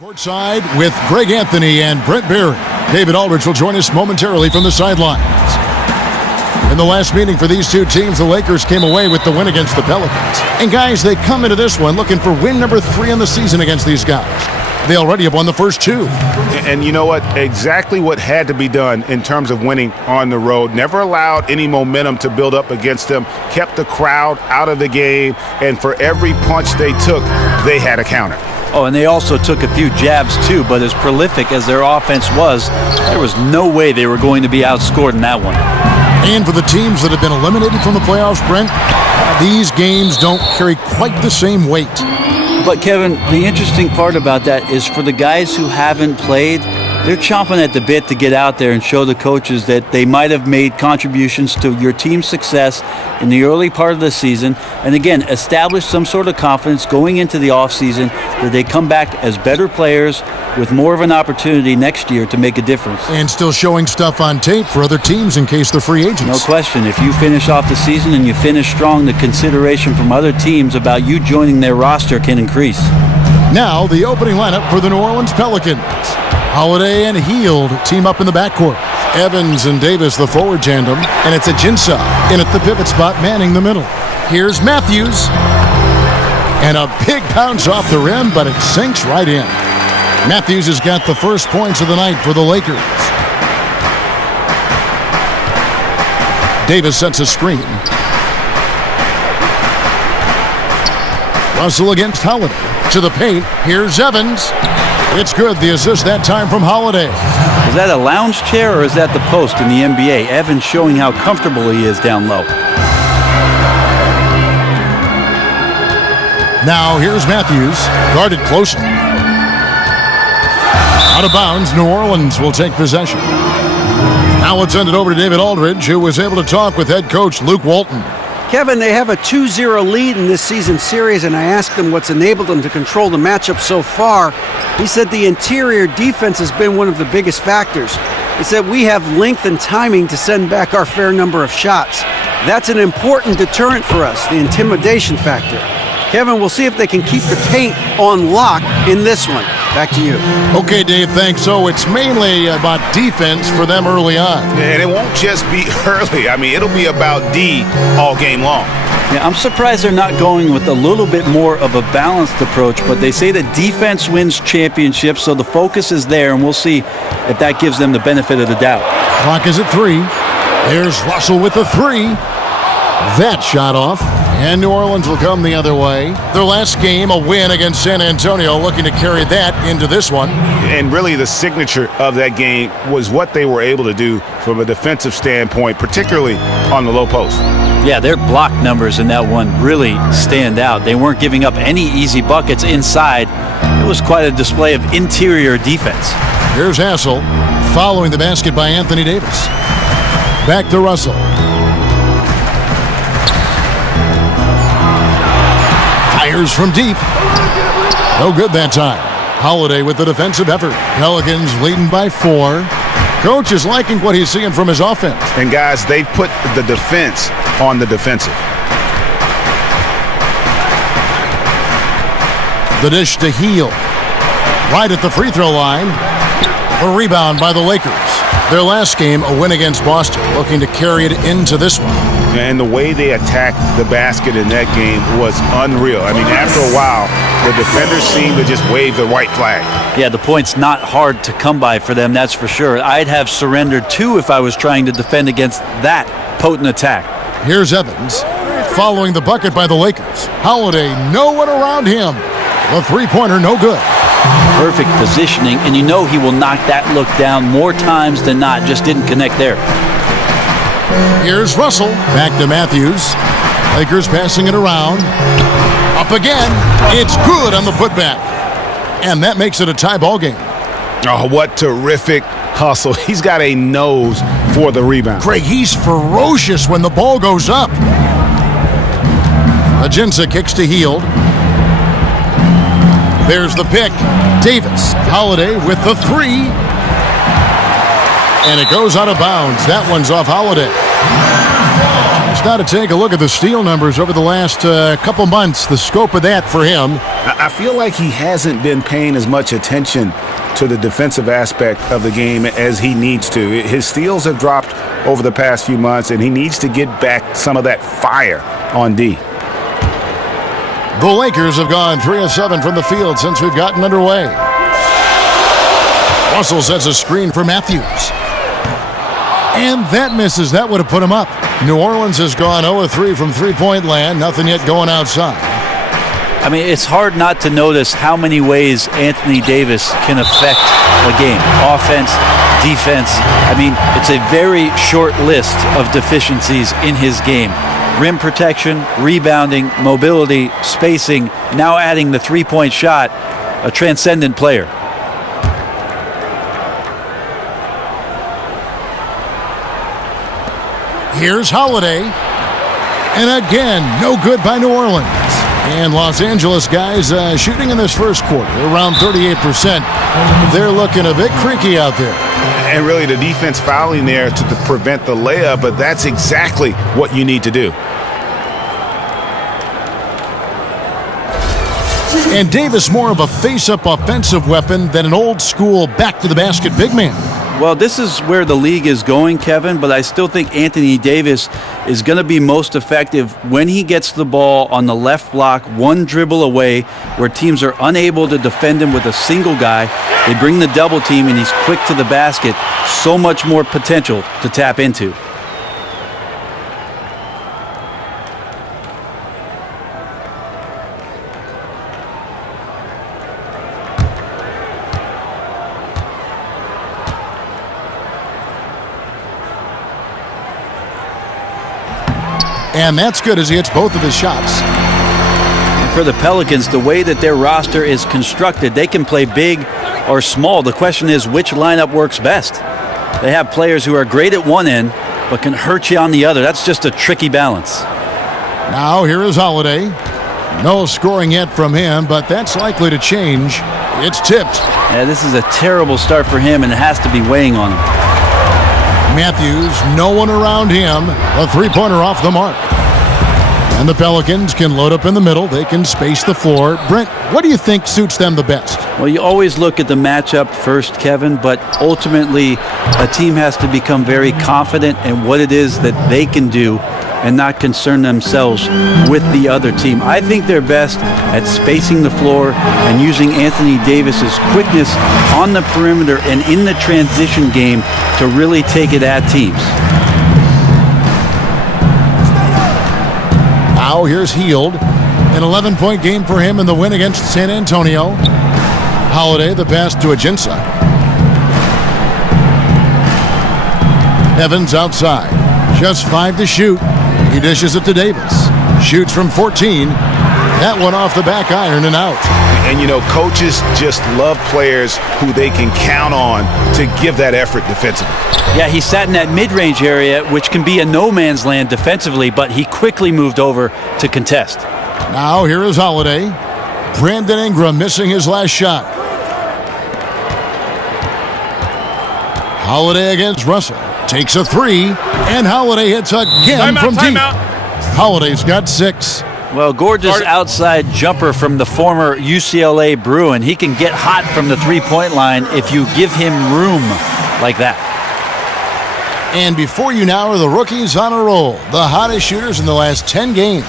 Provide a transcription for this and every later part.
Courtside with Greg Anthony and Brent Barry. David Aldridge will join us momentarily from the sidelines. In the last meeting for these two teams, the Lakers came away with the win against the Pelicans. And guys, they come into this one looking for win number 3 in the season against these guys. They already have won the first 2. And you know what? Exactly what had to be done in terms of winning on the road. Never allowed any momentum to build up against them. Kept the crowd out of the game. And for every punch they took, they had a counter. Oh, and they also took a few jabs too, but as prolific as their offense was, there was no way they were going to be outscored in that one. And for the teams that have been eliminated from the playoffs, Brent, these games don't carry quite the same weight. But Kevin, the interesting part about that is for the guys who haven't played, they're chomping at the bit to get out there and show the coaches that they might have made contributions to your team's success in the early part of the season. And again, establish some sort of confidence going into the offseason that they come back as better players with more of an opportunity next year to make a difference. And still showing stuff on tape for other teams in case they're free agents. No question. If you finish off the season and you finish strong, the consideration from other teams about you joining their roster can increase. Now, the opening lineup for the New Orleans Pelicans. Holiday and Hield team up in the backcourt. Evans and Davis, the forward tandem. And it's Ajinça in at the pivot spot, manning the middle. Here's Matthews. And a big bounce off the rim, but it sinks right in. Matthews has got the first points of the night for the Lakers. Davis sets a screen. Russell against Holiday. To the paint. Here's Evans. It's good. The assist that time from Holiday. Is that a lounge chair or is that the post in the NBA? Evans showing how comfortable he is down low. Now here's Matthews. Guarded closely. Out of bounds. New Orleans will take possession. Now let's send it over to David Aldridge, who was able to talk with head coach Luke Walton. Kevin, they have a 2-0 lead in this season series, and I asked him what's enabled them to control the matchup so far. He said the interior defense has been one of the biggest factors. He said we have length and timing to send back our fair number of shots. That's an important deterrent for us, the intimidation factor. Kevin, we'll see if they can keep the paint on lock in this one. Back to you. Okay, Dave, thanks. So it's mainly about defense for them early on. And it won't just be early. I mean, it'll be about D all game long. Yeah, I'm surprised they're not going with a little bit more of a balanced approach, but they say that defense wins championships, so the focus is there, and we'll see if that gives them the benefit of the doubt. Clock is at 3. There's Russell with the 3. That shot off. And New Orleans will come the other way. Their last game, a win against San Antonio, looking to carry that into this one. And really the signature of that game was what they were able to do from a defensive standpoint, particularly on the low post. Yeah, their block numbers in that one really stand out. They weren't giving up any easy buckets inside. It was quite a display of interior defense. Here's Hassel following the basket by Anthony Davis. Back to Russell. Fires from deep. No good that time. Holiday with the defensive effort. Pelicans leading by 4. Coach is liking what he's seeing from his offense. And guys, they've put the defense on the defensive. The dish to Hield. Right at the free throw line. A rebound by the Lakers. Their last game, a win against Boston, looking to carry it into this one. And the way they attacked the basket in that game was unreal. I mean, after a while, the defenders seemed to just wave the white flag. Yeah, the point's not hard to come by for them, that's for sure. I'd have surrendered too if I was trying to defend against that potent attack. Here's Evans following the bucket by the Lakers. Holiday, no one around him. The three-pointer, no good. Perfect positioning, and you know he will knock that look down more times than not. Just didn't connect there. Here's Russell. Back to Matthews. Lakers passing it around. Up again. It's good on the putback. And that makes it a tie ball game. Oh, what terrific hustle. He's got a nose for the rebound. Craig, he's ferocious when the ball goes up. Ajinça kicks to Hield. There's the pick. Davis. Holiday with the 3. And it goes out of bounds. That one's off Holiday. Just now to take a look at the steal numbers over the last couple months, the scope of that for him. I feel like he hasn't been paying as much attention to the defensive aspect of the game as he needs to. His steals have dropped over the past few months, and he needs to get back some of that fire on D. The Lakers have gone 3 of 7 from the field since we've gotten underway. Russell sets a screen for Matthews. And that misses. That would have put him up. New Orleans has gone 0 of 3 from three-point land. Nothing yet going outside. I mean, it's hard not to notice how many ways Anthony Davis can affect a game. Offense, defense. I mean, it's a very short list of deficiencies in his game. Rim protection, rebounding, mobility, spacing, now adding the three-point shot. A transcendent player. Here's Holiday. And again, no good by New Orleans. And Los Angeles guys shooting in this first quarter, around 38%. They're looking a bit creaky out there. And really the defense fouling there to prevent the layup, but that's exactly what you need to do. And Davis more of a face-up offensive weapon than an old-school back-to-the-basket big man. Well, this is where the league is going, Kevin, but I still think Anthony Davis is going to be most effective when he gets the ball on the left block, one dribble away, where teams are unable to defend him with a single guy. They bring the double team, and he's quick to the basket. So much more potential to tap into. And that's good as he hits both of his shots. For the Pelicans, the way that their roster is constructed, they can play big or small. The question is which lineup works best. They have players who are great at one end but can hurt you on the other. That's just a tricky balance. Now here is Holiday. No scoring yet from him, but that's likely to change. It's tipped. Yeah, this is a terrible start for him, and it has to be weighing on him. Matthews, no one around him. A three-pointer off the mark. And the Pelicans can load up in the middle. They can space the floor. Brent, what do you think suits them the best? Well, you always look at the matchup first, Kevin, but ultimately a team has to become very confident in what it is that they can do and not concern themselves with the other team. I think they're best at spacing the floor and using Anthony Davis's quickness on the perimeter and in the transition game to really take it at teams. Now here's Hield. An 11-point game for him in the win against San Antonio. Holiday, the pass to Ajinça. Evans outside. Just 5 to shoot. He dishes it to Davis. Shoots from 14. That one off the back iron and out. And, you know, coaches just love players who they can count on to give that effort defensively. Yeah, he sat in that mid-range area, which can be a no-man's land defensively, but he quickly moved over to contest. Now here is Holiday. Brandon Ingram missing his last shot. Holiday against Russell. Takes a three, and Holiday hits again from deep. Holiday's got 6. Well, gorgeous outside jumper from the former UCLA Bruin. He can get hot from the three-point line if you give him room like that. And before you now are the rookies on a roll. The hottest shooters in the last 10 games.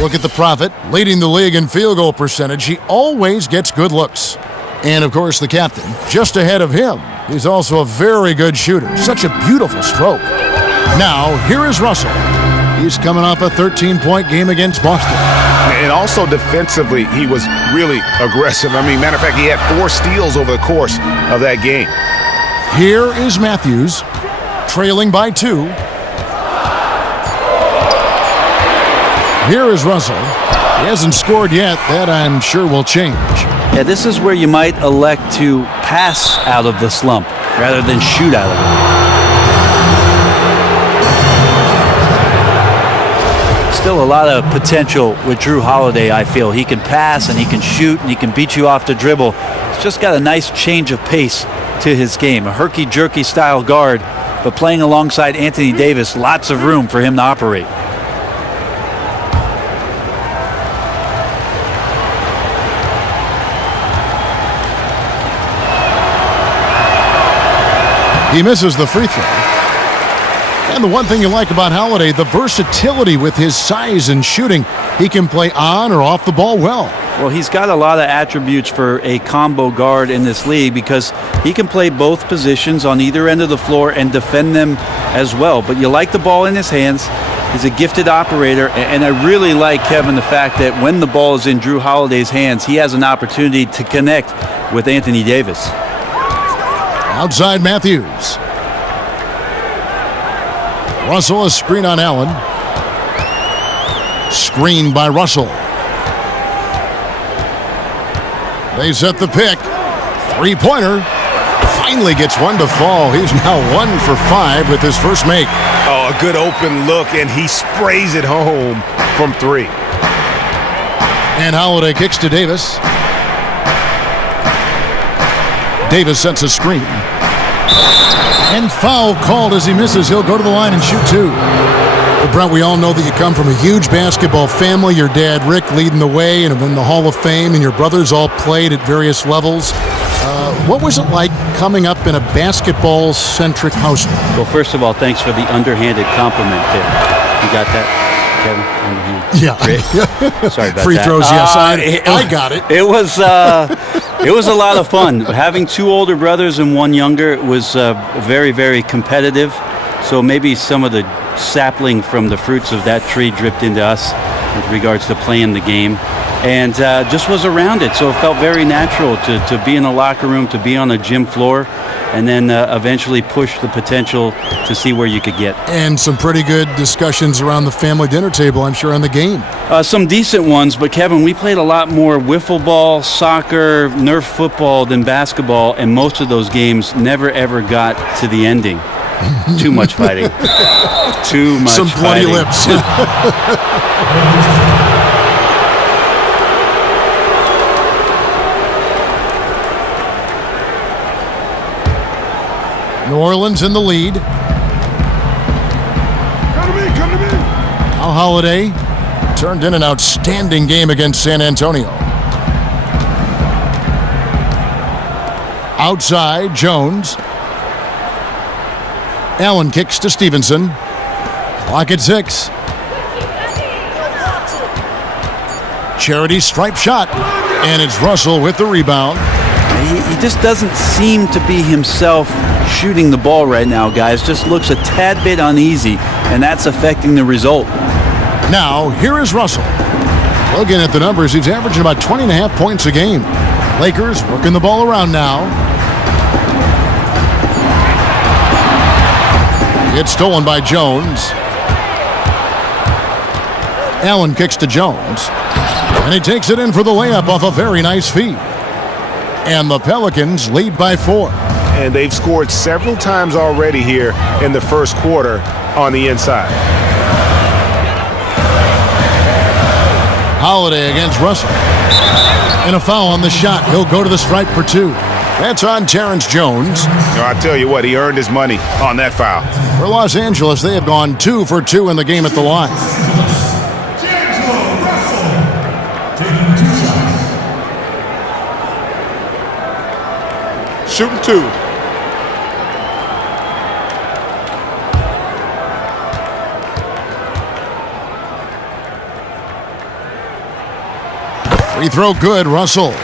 Look at the Prophet, leading the league in field goal percentage. He always gets good looks. And, of course, the captain, just ahead of him. He's also a very good shooter. Such a beautiful stroke. Now, here is Russell. He's coming off a 13-point game against Boston. And also defensively, he was really aggressive. I mean, matter of fact, he had 4 steals over the course of that game. Here is Matthews, trailing by 2. Here is Russell. He hasn't scored yet. That, I'm sure, will change. Yeah, this is where you might elect to pass out of the slump rather than shoot out of it. Still a lot of potential with Jrue Holiday, I feel. He can pass and he can shoot and he can beat you off the dribble. He's just got a nice change of pace to his game. A herky-jerky style guard, but playing alongside Anthony Davis, lots of room for him to operate. He misses the free throw. And the one thing you like about Holiday, the versatility with his size and shooting. He can play on or off the ball well. Well, he's got a lot of attributes for a combo guard in this league because he can play both positions on either end of the floor and defend them as well. But you like the ball in his hands. He's a gifted operator, and I really like, Kevin, the fact that when the ball is in Drew Holiday's hands, he has an opportunity to connect with Anthony Davis. Outside Matthews. Russell, a screen on Allen. Screen by Russell. They set the pick. Three-pointer. Finally gets one to fall. He's now 1 for 5 with his first make. Oh, a good open look, and he sprays it home from 3. And Holiday kicks to Davis. Davis sets a screen. And foul called as he misses. He'll go to the line and shoot 2. Well, Brent, we all know that you come from a huge basketball family. Your dad, Rick, leading the way and in the Hall of Fame, and your brothers all played at various levels. What was it like coming up in a basketball-centric household? Well, first of all, thanks for the underhanded compliment there. You got that, Kevin? Underhanded. Yeah. Sorry about Free that. throws, yes. I got it. It was a lot of fun. Having 2 older brothers and 1 younger, it was very, very competitive. So maybe some of the sapling from the fruits of that tree dripped into us with regards to playing the game. And just was around it. So it felt very natural to be in the locker room, to be on the gym floor, and then eventually push the potential to see where you could get. And some pretty good discussions around the family dinner table, I'm sure, on the game. Some decent ones, but Kevin, we played a lot more wiffle ball, soccer, Nerf football than basketball, and most of those games never ever got to the ending. Too much fighting. Too much some bloody fighting. lips. New Orleans in the lead. Come to me, come to me. Now Holiday turned in an outstanding game against San Antonio. Outside, Jones. Allen kicks to Stevenson. Clock at 6. Charity stripe shot. And it's Russell with the rebound. He just doesn't seem to be himself shooting the ball right now, guys. Just looks a tad bit uneasy, and that's affecting the result. Now, here is Russell. Looking at the numbers, he's averaging about 20.5 points a game. Lakers working the ball around now. It's stolen by Jones. Allen kicks to Jones. And he takes it in for the layup off a very nice feed. And the Pelicans lead by 4. And they've scored several times already here in the first quarter on the inside. Holiday against Russell. And a foul on the shot. He'll go to the stripe for 2. That's on Terrence Jones. I tell you what, he earned his money on that foul. For Los Angeles, they have gone 2 for 2 in the game at the line. Shooting 2. Free throw good, Russell.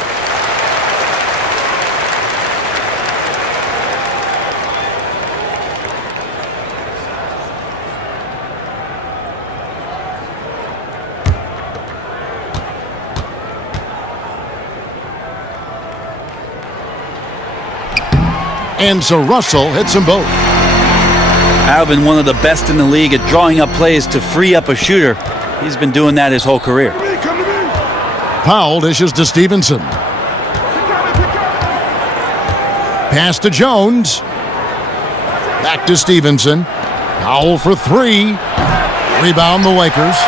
And so Russell hits them both. Alvin, one of the best in the league at drawing up plays to free up a shooter. He's been doing that his whole career. Powell dishes to Stevenson. Pass to Jones. Back to Stevenson. Powell for 3. Rebound the Lakers.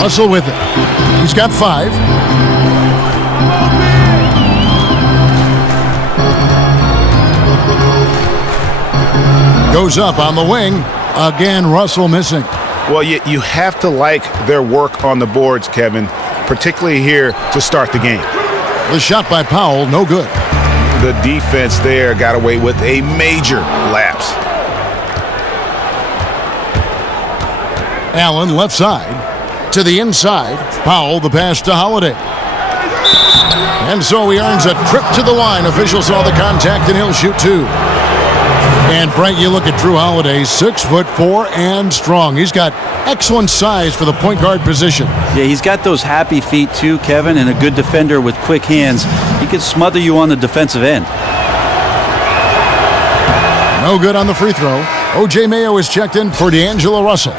Russell with it. He's got 5. Goes up on the wing. Again, Russell missing. Well, you have to like their work on the boards, Kevin, particularly here to start the game. The shot by Powell, no good. The defense there got away with a major lapse. Allen left side to the inside. Powell the pass to Holiday. And so he earns a trip to the line. Officials saw the contact and he'll shoot two. And Brent, you look at Drew Holiday, 6'4" and strong. He's got excellent size for the point guard position. Yeah, he's got those happy feet too, Kevin, and a good defender with quick hands. He can smother you on the defensive end. No good on the free throw. O.J. Mayo is checked in for D'Angelo Russell.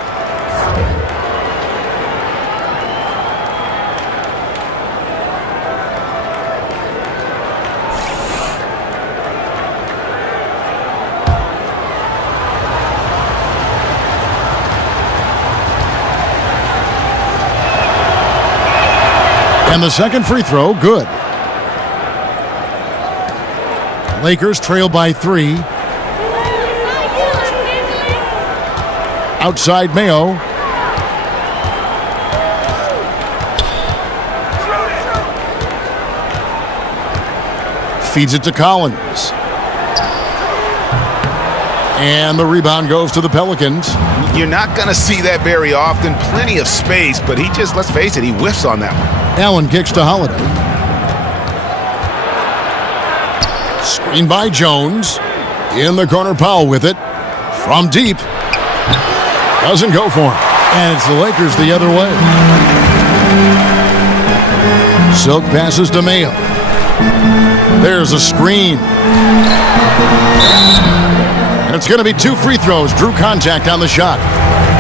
And the second free throw, good. Lakers trail by 3. Outside Mayo. Feeds it to Collins. And the rebound goes to the Pelicans. You're not going to see that very often. Plenty of space, but he just, let's face it, he whiffs on that one. Allen kicks to Holiday. Screen by Jones. In the corner, Powell with it. From deep. Doesn't go for him. And it's the Lakers the other way. Silk passes to Mayo. There's a screen. And it's going to be 2 free throws. Drew contact on the shot.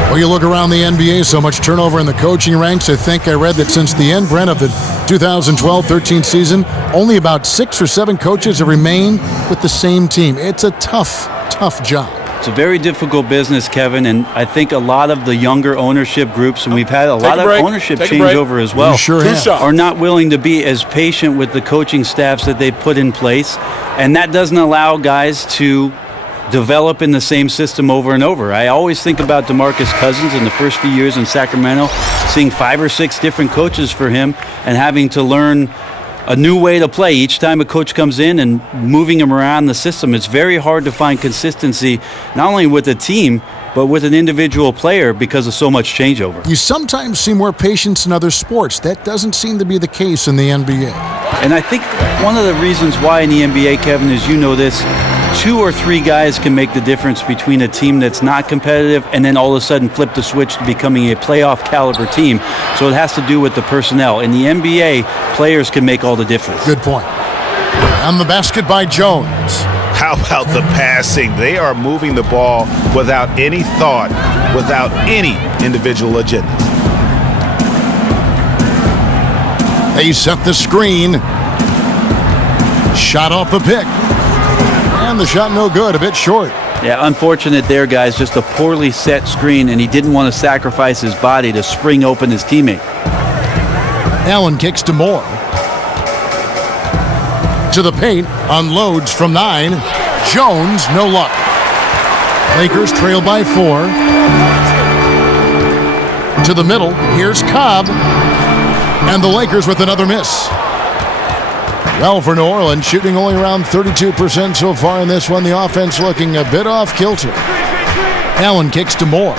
Well, you look around the NBA, so much turnover in the coaching ranks. I think I read that since the end, Brent, of the 2012-13 season, only about 6 or 7 coaches have remained with the same team. It's a tough, tough job. It's a very difficult business, Kevin, and I think a lot of the younger ownership groups, and we've had a lot of ownership changeover as well, are not willing to be as patient with the coaching staffs that they put in place, and that doesn't allow guys to develop in the same system over and over. I always think about DeMarcus Cousins in the first few years in Sacramento, seeing 5 or 6 different coaches for him and having to learn a new way to play each time a coach comes in and moving him around the system. It's very hard to find consistency, not only with a team, but with an individual player because of so much changeover. You sometimes see more patience in other sports. That doesn't seem to be the case in the NBA. And I think one of the reasons why in the NBA, Kevin, is you know this, 2 or 3 guys can make the difference between a team that's not competitive and then all of a sudden flip the switch to becoming a playoff caliber team. So it has to do with the personnel. In the NBA, players can make all the difference. Good point. On the basket by Jones. How about the passing? They are moving the ball without any thought, without any individual agenda. They set the screen. Shot off the pick. And the shot no good, a bit short. Yeah, unfortunate there, guys. Just a poorly set screen, and he didn't want to sacrifice his body to spring open his teammate. Allen kicks to Moore. To the paint, unloads from 9. Jones, no luck. Lakers trail by 4. To the middle, here's Cobb. And the Lakers with another miss. Well, for New Orleans, shooting only around 32% so far in this one. The offense looking a bit off kilter. Allen kicks to Moore.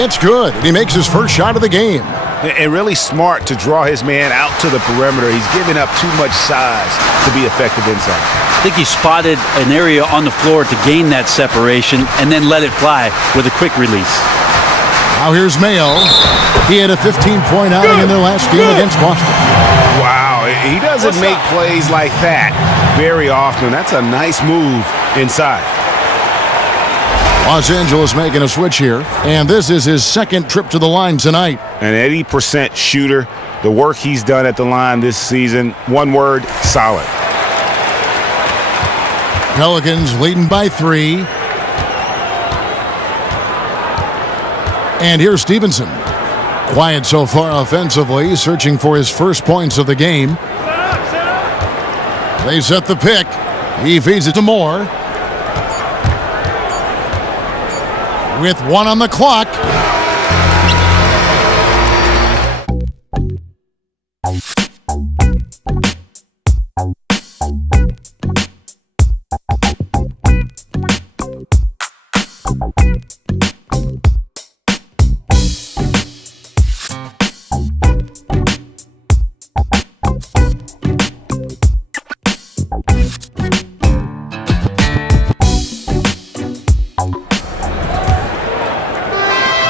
It's good, and he makes his first shot of the game. And really smart to draw his man out to the perimeter. He's giving up too much size to be effective inside. I think he spotted an area on the floor to gain that separation and then let it fly with a quick release. Now here's Mayo. He had a 15-point outing in their last game against Boston. Wow, he doesn't make plays like that very often. That's a nice move inside. Los Angeles making a switch here, and this is his second trip to the line tonight. An 80% shooter. The work he's done at the line this season, one word, solid. Pelicans leading by 3. And here's Stevenson. Quiet so far offensively, searching for his first points of the game. They set the pick. He feeds it to Moore. With 1 on the clock.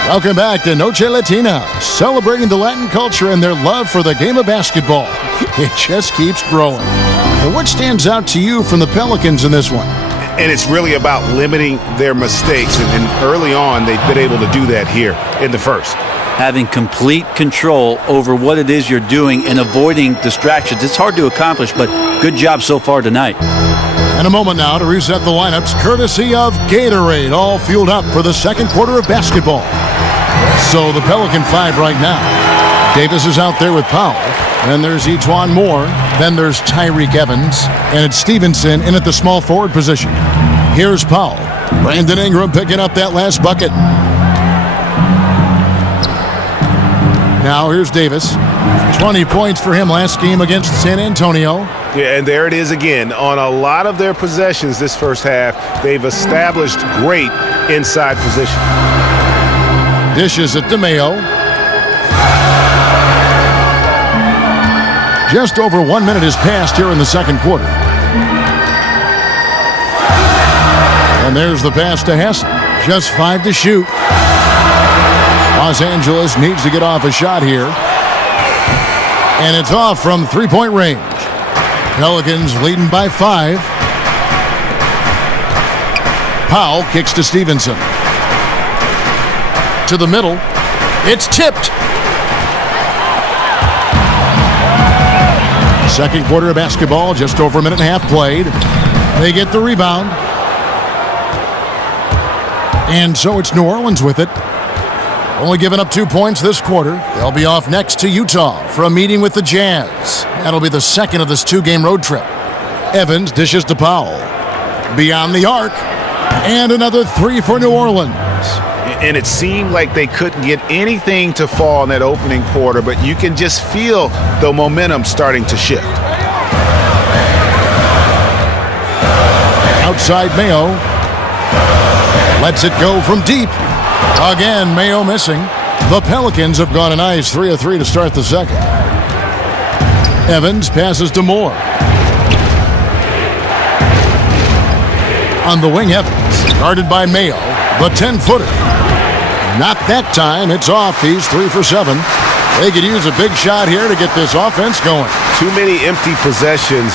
Welcome back to Noche Latina, celebrating the Latin culture and their love for the game of basketball. It just keeps growing. And what stands out to you from the Pelicans in this one? And it's really about limiting their mistakes. And early on, they've been able to do that here in the first. Having complete control over what it is you're doing and avoiding distractions. It's hard to accomplish, but good job so far tonight. And a moment now to reset the lineups, courtesy of Gatorade, all fueled up for the second quarter of basketball. So the Pelican 5 right now. Davis is out there with Powell. Then there's Etuan Moore. Then there's Tyreek Evans. And it's Stevenson in at the small forward position. Here's Powell. Brandon Ingram picking up that last bucket. Now here's Davis. 20 points for him last game against San Antonio. Yeah, and there it is again. On a lot of their possessions this first half, they've established great inside position. Dishes it to Mayo. Just over 1 minute has passed here in the second quarter. And there's the pass to Hassan. Just 5 to shoot. Los Angeles needs to get off a shot here. And it's off from three-point range. Pelicans leading by 5. Powell kicks to Stevenson. To the middle. It's tipped. Second quarter of basketball, just over a minute and a half played. They get the rebound. And so it's New Orleans with it. Only giving up 2 points this quarter. They'll be off next to Utah for a meeting with the Jazz. That'll be the second of this 2-game road trip. Evans dishes to Powell. Beyond the arc. And another 3 for New Orleans. And it seemed like they couldn't get anything to fall in that opening quarter, but you can just feel the momentum starting to shift. Outside Mayo. Lets it go from deep. Again, Mayo missing. The Pelicans have gone a nice 3 of 3 to start the second. Evans passes to Moore. On the wing, Evans, guarded by Mayo, the 10-footer. Not that time. It's off. He's 3 for 7. They could use a big shot here to get this offense going. Too many empty possessions.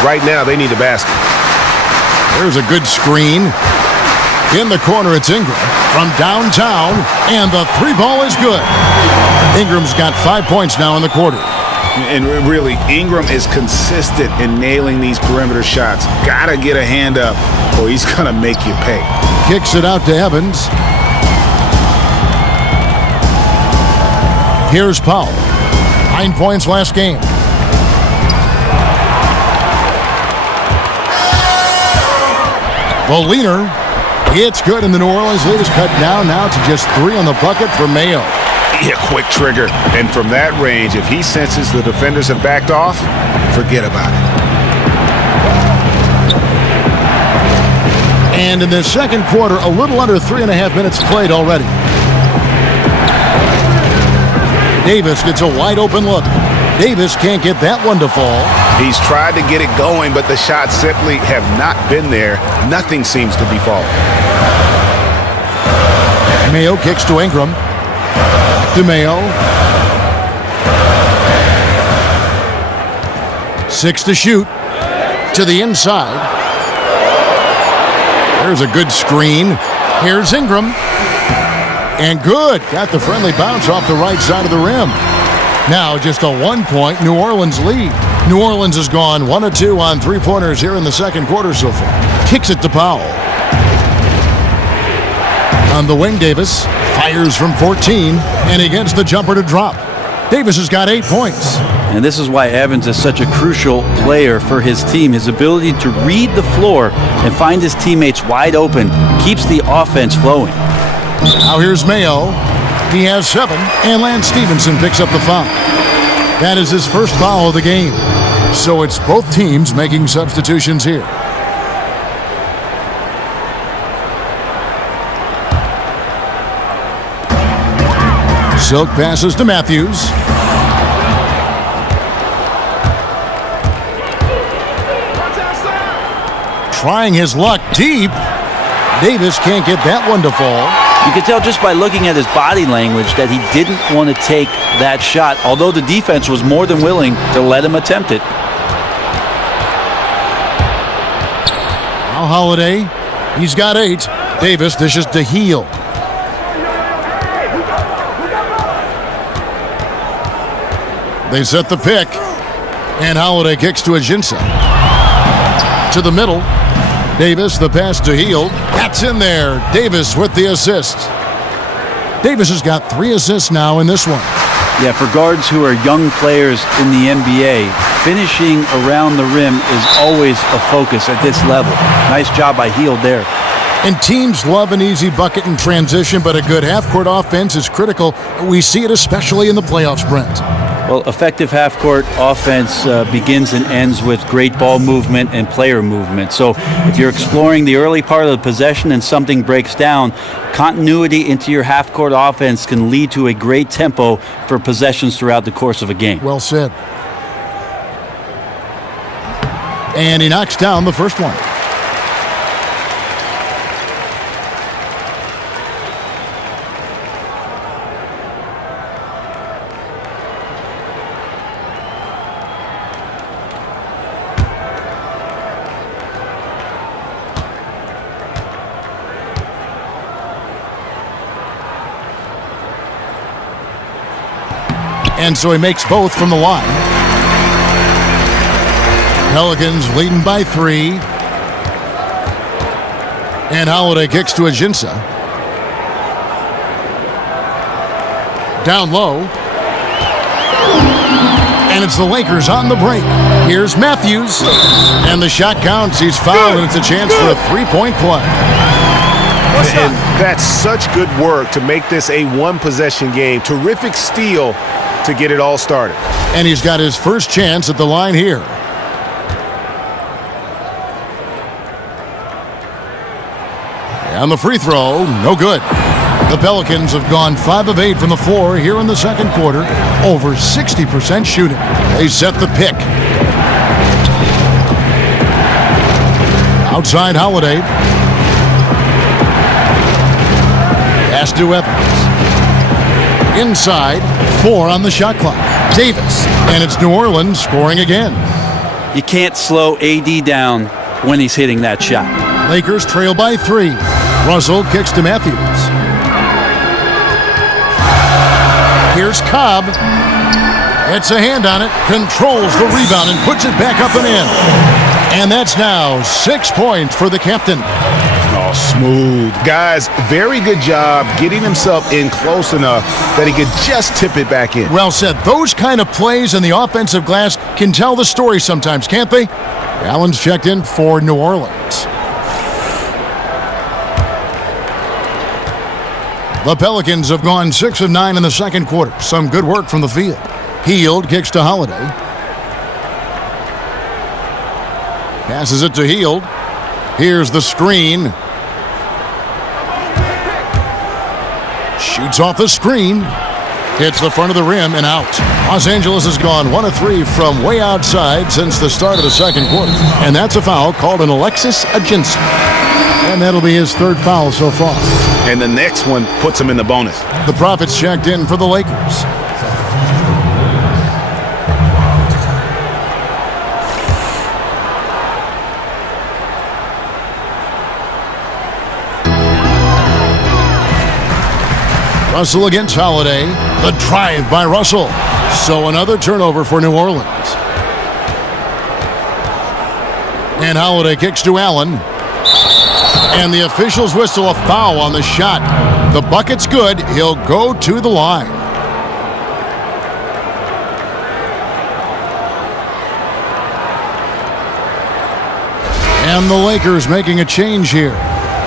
Right now, they need a basket. There's a good screen. In the corner, it's Ingram from downtown, and the 3 ball is good. Ingram's got 5 points now in the quarter. And really, Ingram is consistent in nailing these perimeter shots. Gotta get a hand up, or he's gonna make you pay. Kicks it out to Evans. Here's Powell. 9 points last game. The leader. It's good, and the New Orleans lead is cut down now to just 3 on the bucket for Mayo. Yeah, quick trigger. And from that range, if he senses the defenders have backed off, forget about it. And in the second quarter, a little under 3.5 minutes played already. Davis gets a wide open look. Davis can't get that one to fall. He's tried to get it going, but the shots simply have not been there. Nothing seems to be falling. Mayo kicks to Ingram. To Mayo. 6 to shoot. To the inside. There's a good screen. Here's Ingram. And good. Got the friendly bounce off the right side of the rim. Now just a 1-point New Orleans lead. New Orleans has gone 1 of 2 on 3-pointers here in the second quarter so far. Kicks it to Powell. On the wing, Davis fires from 14, and he gets the jumper to drop. Davis has got 8 points. And this is why Evans is such a crucial player for his team. His ability to read the floor and find his teammates wide open keeps the offense flowing. Now here's Mayo. He has 7, and Lance Stevenson picks up the foul. That is his first foul of the game. So it's both teams making substitutions here. Silk passes to Matthews. Trying his luck deep. Davis can't get that one to fall. You can tell just by looking at his body language that he didn't want to take that shot, although the defense was more than willing to let him attempt it. Now Holiday, he's got 8. Davis dishes to Heel. They set the pick, and Holiday kicks to Ajinça. To the middle. Davis, the pass to Heel. That's in there. Davis with the assist. Davis has got 3 assists now in this one. Yeah, for guards who are young players in the NBA, finishing around the rim is always a focus at this level. Nice job by Heel there. And teams love an easy bucket in transition, but a good half-court offense is critical. We see it especially in the playoffs, Brent. Well, effective half-court offense begins and ends with great ball movement and player movement. So if you're exploring the early part of the possession and something breaks down, continuity into your half-court offense can lead to a great tempo for possessions throughout the course of a game. Well said. And he knocks down the first one. And so he makes both from the line. Pelicans leading by 3. And Holiday kicks to Ajinça. Down low. And it's the Lakers on the break. Here's Matthews. And the shot counts. He's fouled, and it's a chance for a 3-point play. And that's such good work to make this a one-possession game. Terrific steal to get it all started. And he's got his first chance at the line here. And the free throw, no good. The Pelicans have gone 5 of 8 from the floor here in the second quarter. Over 60% shooting. They set the pick. Outside Holiday. Pass to Evans. Inside, 4 on the shot clock. Davis, and it's New Orleans scoring again. You can't slow AD down when he's hitting that shot. Lakers trail by 3. Russell kicks to Matthews. Here's Cobb. Gets a hand on it, controls the rebound, and puts it back up and in. And that's now 6 points for the captain. Oh, smooth. Guys, very good job getting himself in close enough that he could just tip it back in. Well said. Those kind of plays in the offensive glass can tell the story sometimes, can't they? Allen's checked in for New Orleans. The Pelicans have gone 6 of 9 in the second quarter. Some good work from the field. Hield kicks to Holiday. Passes it to Hield. Here's the screen. Shoots off the screen. Hits the front of the rim and out. Los Angeles has gone 1 of 3 from way outside since the start of the second quarter. And that's a foul called an Alexis Ajinça. And that'll be his 3rd foul so far. And the next one puts him in the bonus. The Profits checked in for the Lakers. Russell against Holiday. The drive by Russell. So another turnover for New Orleans. And Holiday kicks to Allen. And the officials whistle a foul on the shot. The bucket's good. He'll go to the line. And the Lakers making a change here.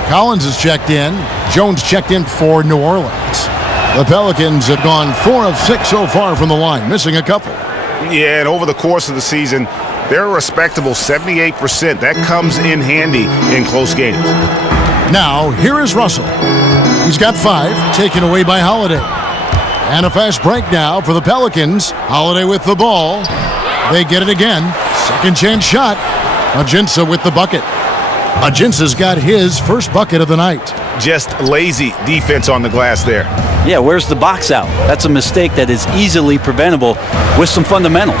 Collins is checked in. Jones checked in for New Orleans. The Pelicans have gone 4 of 6 so far from the line, missing a couple. Yeah, and over the course of the season, they're a respectable 78%. That comes in handy in close games. Now, here is Russell. He's got 5, taken away by Holiday. And a fast break now for the Pelicans. Holiday with the ball. They get it again. Second chance shot. Ajinça with the bucket. Ajinça's got his first bucket of the night. Just lazy defense on the glass there. Yeah, where's the box out? That's a mistake that is easily preventable with some fundamentals.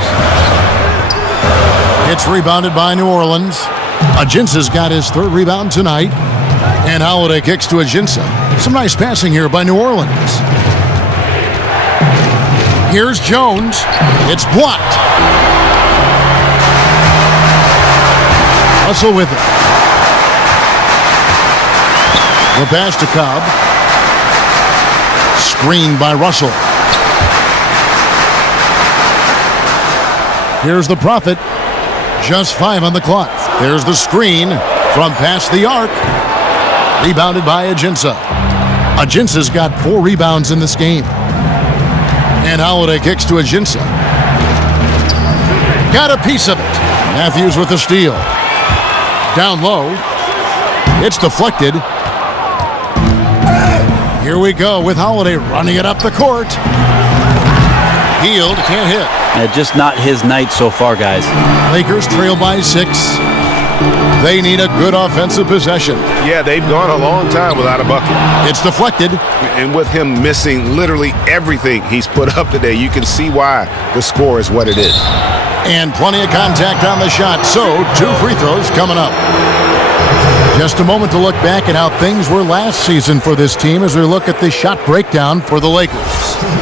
It's rebounded by New Orleans. Ajinça's got his 3rd rebound tonight. And Holiday kicks to Ajinça. Some nice passing here by New Orleans. Here's Jones. It's blocked. Russell with it. The pass to Cobb. Screened by Russell. Here's the Prophet. Just 5 on the clock. There's the screen from past the arc. Rebounded by Ajinça. Ajinça's got 4 rebounds in this game. And Holiday kicks to Ajinça. Got a piece of it. Matthews with the steal. Down low. It's deflected. Here we go with Holiday running it up the court. Hield can't hit. Just not his night so far, guys. Lakers trail by 6. They need a good offensive possession. Yeah, they've gone a long time without a bucket. It's deflected. And with him missing literally everything he's put up today, you can see why the score is what it is. And plenty of contact on the shot. So, 2 free throws coming up. Just a moment to look back at how things were last season for this team as we look at the shot breakdown for the Lakers.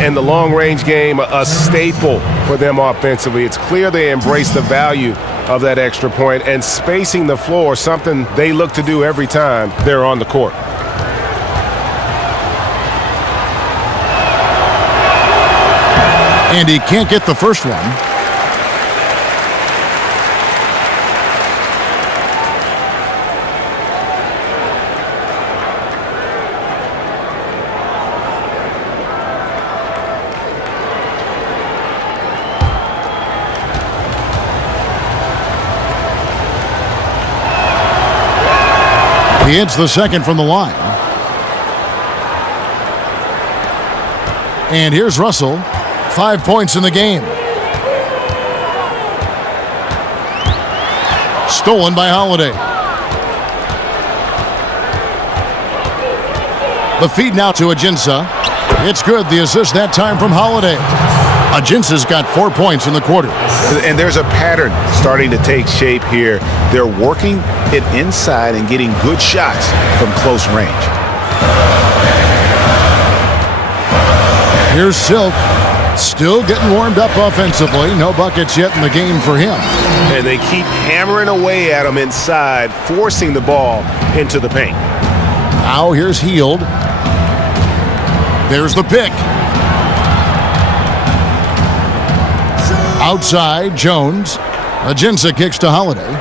And the long-range game, a staple for them offensively. It's clear they embrace the value of that extra point, and spacing the floor, something they look to do every time they're on the court. And he can't get the first one. He hits the second from the line. And here's Russell. 5 points in the game. Stolen by Holiday. The feed now to Ajinça. It's good. The assist that time from Holiday. Ajinça's got 4 points in the quarter. And there's a pattern starting to take shape here. They're working it inside and getting good shots from close range. Here's Silk. Still getting warmed up offensively. No buckets yet in the game for him. And they keep hammering away at him inside, forcing the ball into the paint. Now here's Hield. There's the pick. Outside, Jones. Ajinça kicks to Holiday.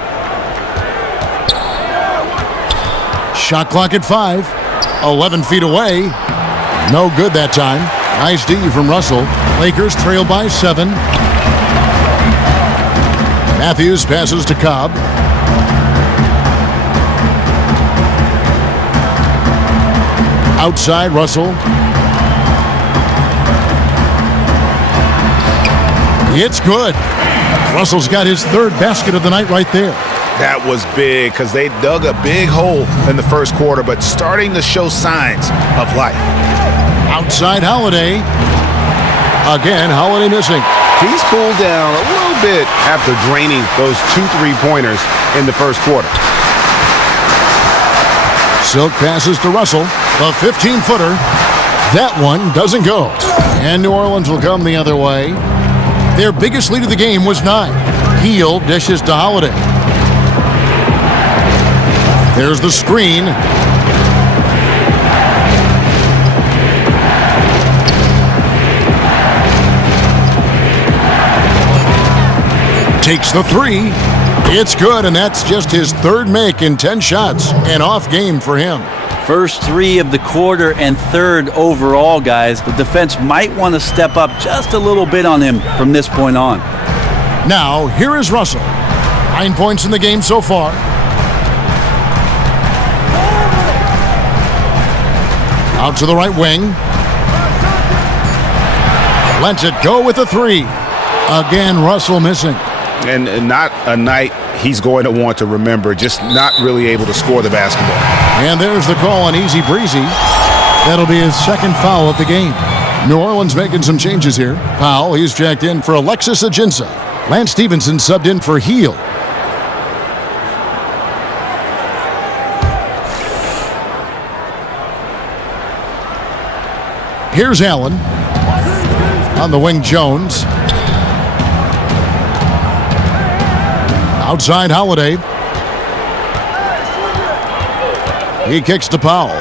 Shot clock at 5. 11 feet away. No good that time. Nice D from Russell. Lakers trail by 7. Matthews passes to Cobb. Outside, Russell. It's good. Russell's got his 3rd basket of the night right there. That was big because they dug a big hole in the first quarter, but starting to show signs of life. Outside, Holiday. Again, Holiday missing. He's cooled down a little bit after draining those 2 3-pointers in the first quarter. Silk passes to Russell. A 15-footer. That one doesn't go. And New Orleans will come the other way. Their biggest lead of the game was 9. Hield dishes to Holiday. There's the screen. Takes the 3. It's good, and that's just his third make in 10 shots. An off game for him. First 3 of the quarter and third overall, guys. The defense might want to step up just a little bit on him from this point on. Now, here is Russell. 9 points in the game so far. Out to the right wing. Lets it go with a 3. Again, Russell missing. And not a night he's going to want to remember, just not really able to score the basketball. And there's the call on Easy Breezy. That'll be his second foul of the game. New Orleans making some changes here. Powell, he's jacked in for Alexis Ajinça. Lance Stevenson subbed in for Heel. Here's Allen. On the wing, Jones. Outside, Holiday. He kicks to Powell.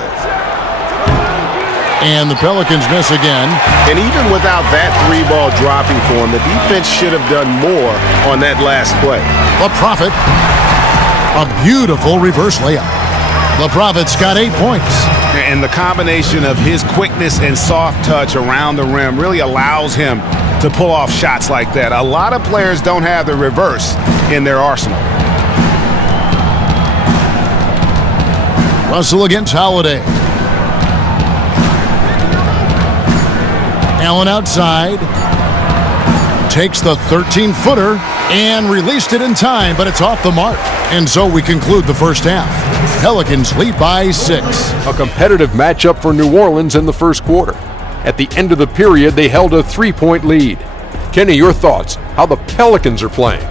And the Pelicans miss again. And even without that 3-ball dropping for him, the defense should have done more on that last play. The Prophet. A beautiful reverse layup. The Prophet's got 8 points. And the combination of his quickness and soft touch around the rim really allows him to pull off shots like that. A lot of players don't have the reverse in their arsenal. Russell against Holiday. Allen outside. Takes the 13-footer and released it in time, but it's off the mark. And so we conclude the first half. Pelicans lead by 6. A competitive matchup for New Orleans in the first quarter. At the end of the period, they held a 3-point lead. Kenny, your thoughts? How the Pelicans are playing?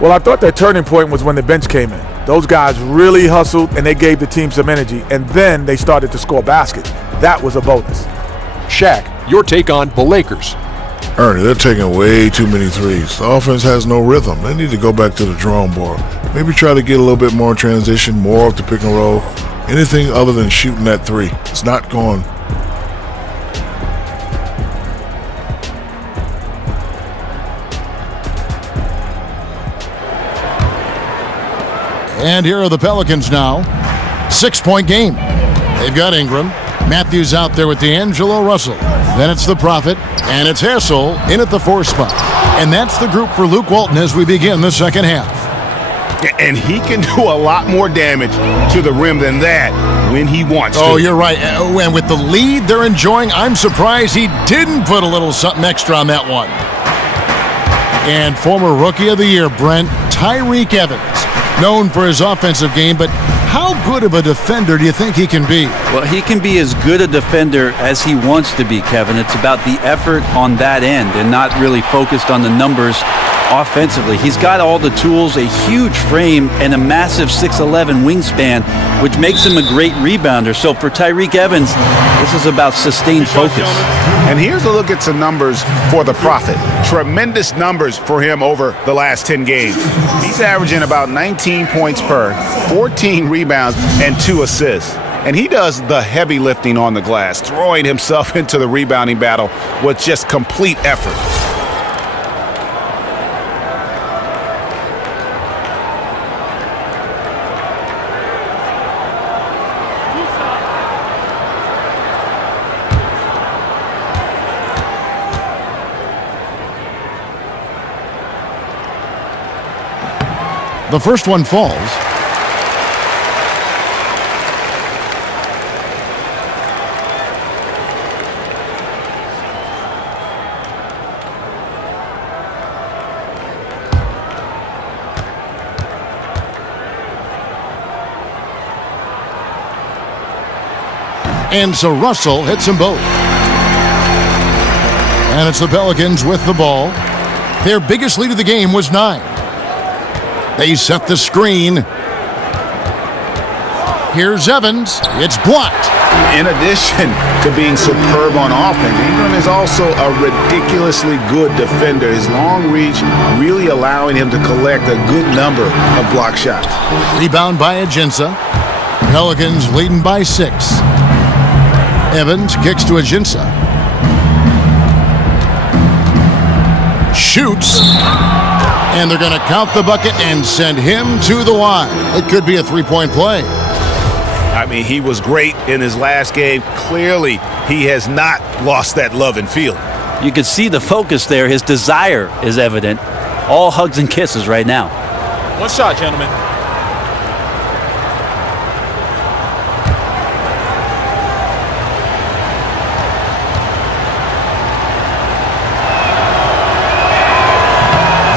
Well, I thought that turning point was when the bench came in. Those guys really hustled, and they gave the team some energy, and then they started to score baskets. That was a bonus. Shaq, your take on the Lakers. Ernie, they're taking way too many threes. The offense has no rhythm. They need to go back to the drawing board. Maybe try to get a little bit more transition, more off the pick and roll. Anything other than shooting that 3. It's not going. And here are the Pelicans now. 6-point game. They've got Ingram. Matthews out there with D'Angelo Russell. Then it's the Prophet, and it's Hassel in at the 4 spot. And that's the group for Luke Walton as we begin the second half. And he can do a lot more damage to the rim than that when he wants to. Oh, you're right. And with the lead they're enjoying, I'm surprised he didn't put a little something extra on that one. And former Rookie of the Year, Brent, Tyreke Evans, known for his offensive game, but how good of a defender do you think he can be? Well, he can be as good a defender as he wants to be, Kevin. It's about the effort on that end and not really focused on the numbers offensively. He's got all the tools, a huge frame, and a massive 6'11" wingspan, which makes him a great rebounder. So for Tyreke Evans, this is about sustained focus. And here's a look at some numbers for the Prophet. Tremendous numbers for him over the last 10 games. He's averaging about 19 points per, 14 rebounds, and 2 assists. And he does the heavy lifting on the glass, throwing himself into the rebounding battle with just complete effort. The first one falls. And so Russell hits them both. And it's the Pelicans with the ball. Their biggest lead of the game was 9. They set the screen. Here's Evans. It's blocked. In addition to being superb on offense, Ingram is also a ridiculously good defender. His long reach really allowing him to collect a good number of block shots. Rebound by Ajinça. Pelicans leading by 6. Evans kicks to Ajinça. Shoots. And they're going to count the bucket and send him to the line. It could be a three-point play. I mean, he was great in his last game. Clearly, he has not lost that love and feeling. You can see the focus there. His desire is evident. All hugs and kisses right now. One shot, gentlemen.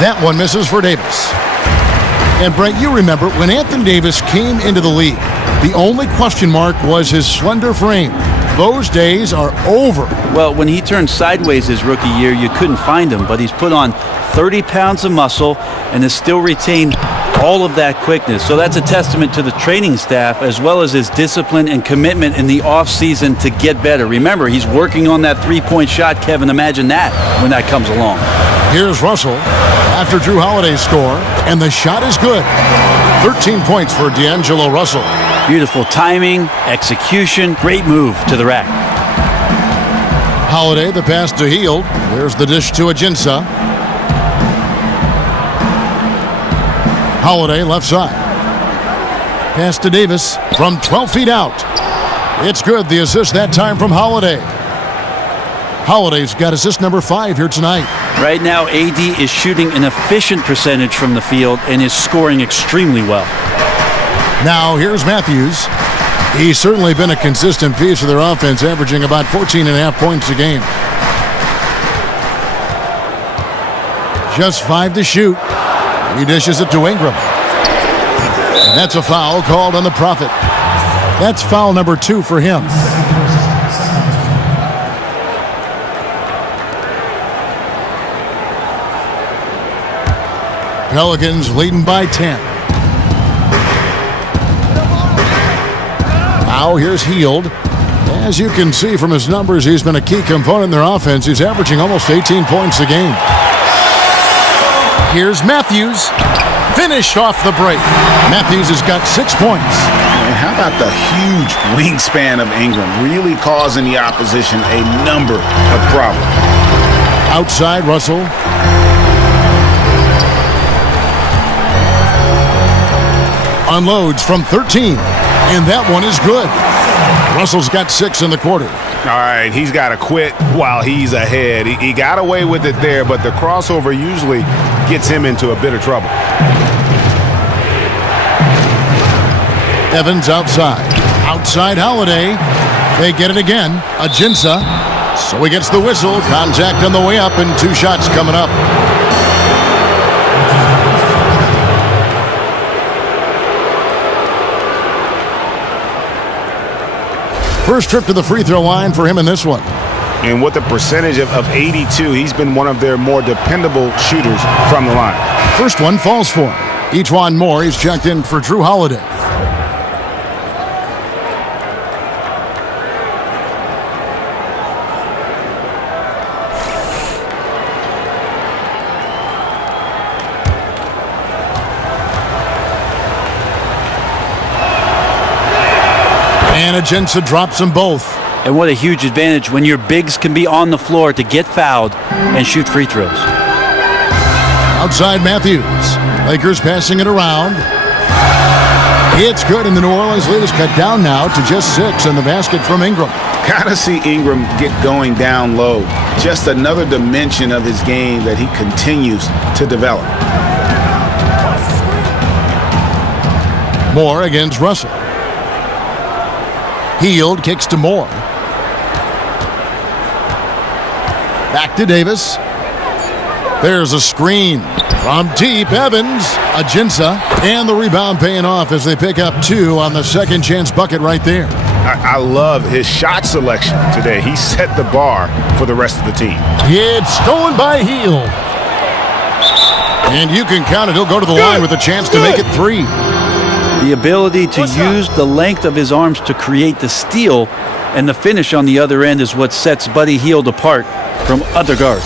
That one misses for Davis. And Brent, you remember when Anthony Davis came into the league, the only question mark was his slender frame. Those days are over. Well, when he turned sideways his rookie year, you couldn't find him, but he's put on 30 pounds of muscle and has still retained all of that quickness. So that's a testament to the training staff as well as his discipline and commitment in the offseason to get better. Remember, he's working on that three-point shot, Kevin. Imagine that when that comes along. Here's Russell after Drew Holiday's score, and the shot is good. 13 points for D'Angelo Russell. Beautiful timing, execution, great move to the rack. Holiday, the pass to Hield. There's the dish to Ajinça. Holiday, left side. Pass to Davis from 12 feet out. It's good, the assist that time from Holiday. Holiday's got assist number 5 here tonight. Right now, AD is shooting an efficient percentage from the field and is scoring extremely well. Now, here's Matthews. He's certainly been a consistent piece of their offense, averaging about 14.5 points a game. Just 5 to shoot. He dishes it to Ingram. And that's a foul called on the Prophet. That's foul number 2 for him. Pelicans leading by 10. Now here's Hield. As you can see from his numbers, he's been a key component in their offense. He's averaging almost 18 points a game. Here's Matthews. Finish off the break. Matthews has got 6 points. And how about the huge wingspan of Ingram, really causing the opposition a number of problems. Outside, Russell. Unloads from 13, and that one is good. Russell's got 6 in the quarter. All right, he's got to quit while he's ahead. He got away with it there, but the crossover usually gets him into a bit of trouble. Evans outside. Outside Holiday. They get it again. Ajinça. So he gets the whistle. Contact on the way up, and 2 shots coming up. First trip to the free throw line for him in this one. And with a percentage of 82, he's been one of their more dependable shooters from the line. First one falls for him. E'Twaun Moore, he's checked in for Drew Holiday. And Ajinça drops them both. And what a huge advantage when your bigs can be on the floor to get fouled and shoot free throws. Outside Matthews. Lakers passing it around. It's good, and the New Orleans lead is cut down now to just 6 in the basket from Ingram. Gotta see Ingram get going down low. Just another dimension of his game that he continues to develop. Moore against Russell. Hield kicks to Moore. Back to Davis. There's a screen from deep. Evans, Ajinça, and the rebound paying off as they pick up 2 on the second chance bucket right there. I love his shot selection today. He set the bar for the rest of the team. It's stolen by Hield. And you can count it. He'll go to the line with a chance to make it 3. The ability to use the length of his arms to create the steal and the finish on the other end is what sets Buddy Hield apart from other guards.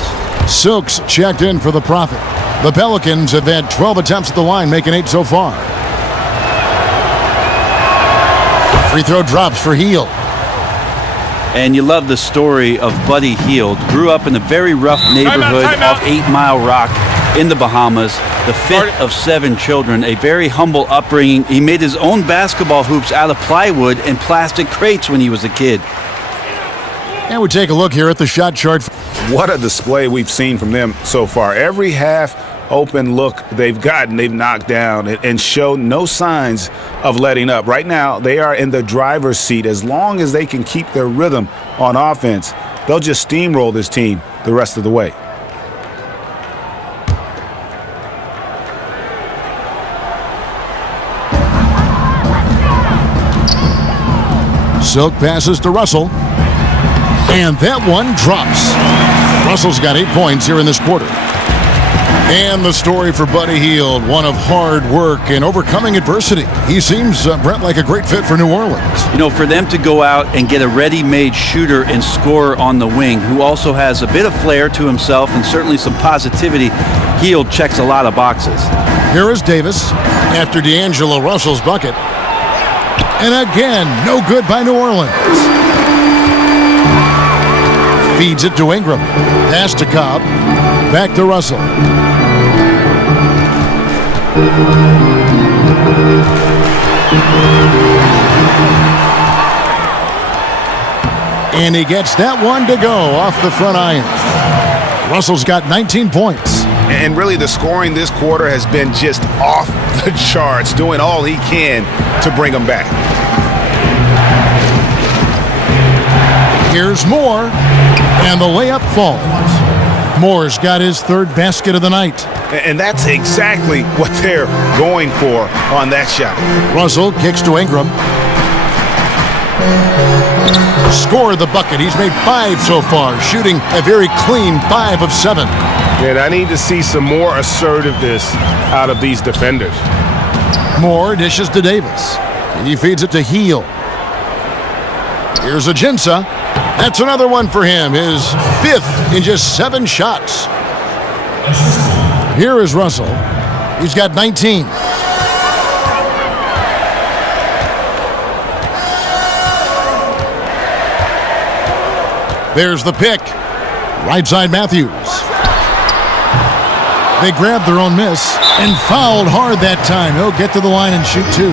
Silks checked in for the Prophet. The Pelicans have had 12 attempts at the line, making 8 so far. Free throw drops for Hield. And you love the story of Buddy Hield. Grew up in a very rough neighborhood off 8 Mile Rock in the Bahamas, the fifth of 7 children, a very humble upbringing. He made his own basketball hoops out of plywood and plastic crates when he was a kid. And we take a look here at the shot chart. What a display we've seen from them so far. Every half open look they've gotten, they've knocked down and show no signs of letting up. Right now, they are in the driver's seat. As long as they can keep their rhythm on offense, they'll just steamroll this team the rest of the way. Silk passes to Russell. And that one drops. Russell's got 8 points here in this quarter. And the story for Buddy Hield, one of hard work and overcoming adversity. He seems, Brent, like a great fit for New Orleans. You know, for them to go out and get a ready-made shooter and scorer on the wing who also has a bit of flair to himself and certainly some positivity, Hield checks a lot of boxes. Here is Davis after D'Angelo Russell's bucket. And again, no good by New Orleans. Feeds it to Ingram. Pass to Cobb. Back to Russell. And he gets that one to go off the front iron. Russell's got 19 points. And really the scoring this quarter has been just off the charts, doing all he can to bring them back. Here's Moore, and the layup falls. Moore's got his 3rd basket of the night. And that's exactly what they're going for on that shot. Russell kicks to Ingram. Score the bucket. He's made 5 so far, shooting a very clean 5 of 7. And I need to see some more assertiveness out of these defenders. Moore dishes to Davis. He feeds it to Hield. Here's Ajinça. That's another one for him, his 5th in just 7 shots. Here is Russell. He's got 19. There's the pick. Right side Matthews. They grabbed their own miss and fouled hard that time. He'll get to the line and shoot 2.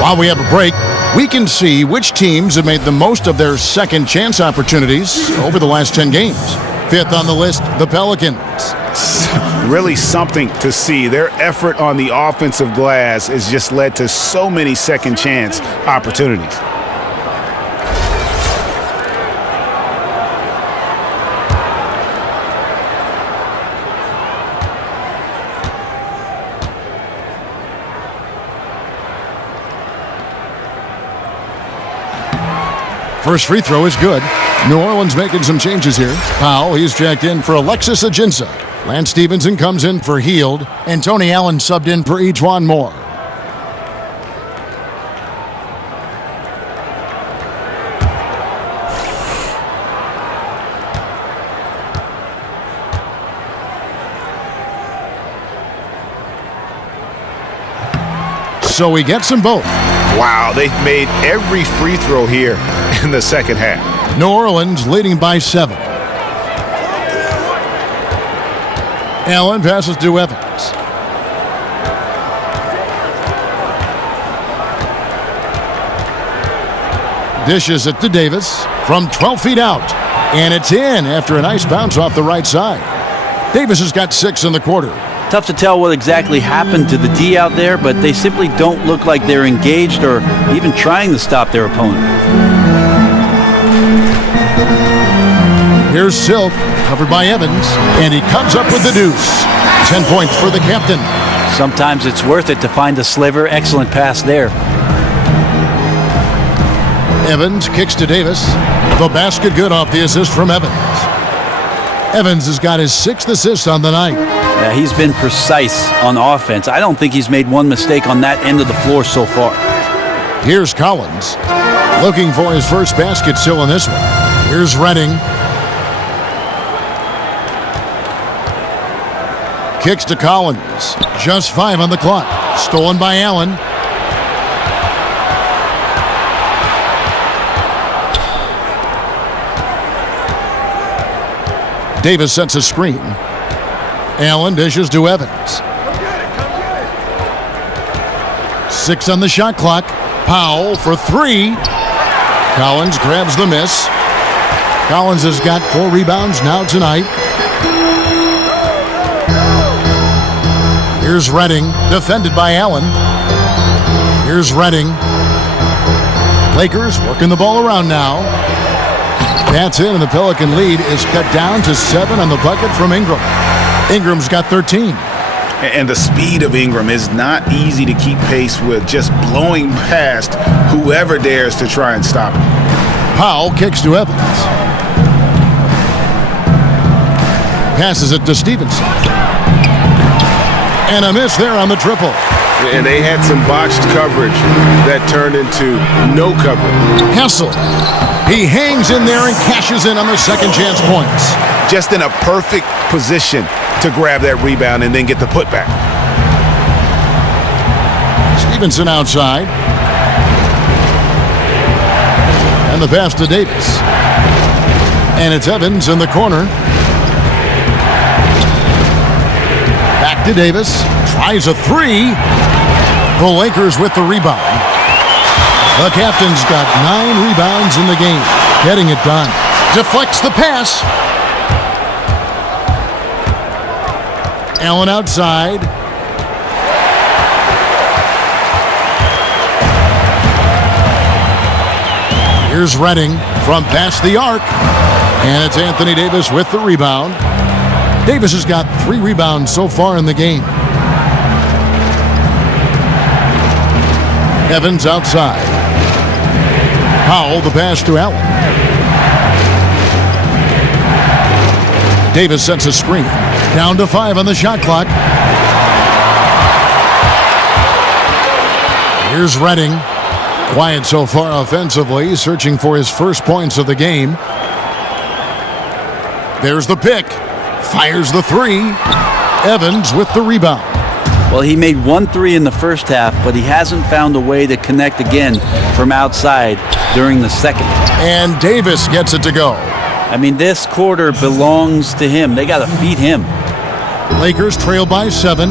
While we have a break, we can see which teams have made the most of their second chance opportunities over the last 10 games. 5th on the list, the Pelicans. Really something to see. Their effort on the offensive glass has just led to so many second chance opportunities. First free throw is good. New Orleans making some changes here. Powell, he's checked in for Alexis Ajinça. Lance Stevenson comes in for Hield. And Tony Allen subbed in for Ejuan Moore. So he gets them both. Wow, they've made every free throw here in the second half. New Orleans leading by 7. Allen passes to Evans. Dishes it to Davis from 12 feet out. And it's in after a nice bounce off the right side. Davis has got 6 in the quarter. Tough to tell what exactly happened to the D out there, but they simply don't look like they're engaged or even trying to stop their opponent. Here's Silk, covered by Evans, and he comes up with the deuce. 10 points for the captain. Sometimes it's worth it to find a sliver. Excellent pass there. Evans kicks to Davis. The basket good off the assist from Evans. Evans has got his 6th assist on the night. Yeah, he's been precise on offense. I don't think he's made one mistake on that end of the floor so far. Here's Collins, looking for his first basket still in this one. Here's Redding. Kicks to Collins. Just 5 on the clock. Stolen by Allen. Davis sets a screen. Allen dishes to Evans. 6 on the shot clock. Powell for 3. Collins grabs the miss. Collins has got 4 rebounds now tonight. Here's Redding, defended by Allen. Here's Redding. Lakers working the ball around now. That's in, and the Pelican lead is cut down to 7 on the bucket from Ingram. Ingram's got 13. And the speed of Ingram is not easy to keep pace with, just blowing past whoever dares to try and stop him. Powell kicks to Evans. Passes it to Stevenson. And a miss there on the triple. And they had some botched coverage that turned into no coverage. Hessel. He hangs in there and cashes in on the second chance points. Just in a perfect position to grab that rebound and then get the putback. Stevenson outside. And the pass to Davis. And it's Evans in the corner. Back to Davis. Tries a 3. The Lakers with the rebound. The captain's got 9 rebounds in the game. Getting it done. Deflects the pass. Allen outside. Here's Redding from past the arc. And it's Anthony Davis with the rebound. Davis has got 3 rebounds so far in the game. Evans outside. Powell the pass to Allen. Davis sets a screen. Down to 5 on the shot clock. Here's Redding. Quiet so far offensively, searching for his first points of the game. There's the pick. Fires the 3. Evans with the rebound. Well, he made 1 3 in the first half, but he hasn't found a way to connect again from outside during the second. And Davis gets it to go. I mean, this quarter belongs to him. They got to feed him. Lakers trail by 7.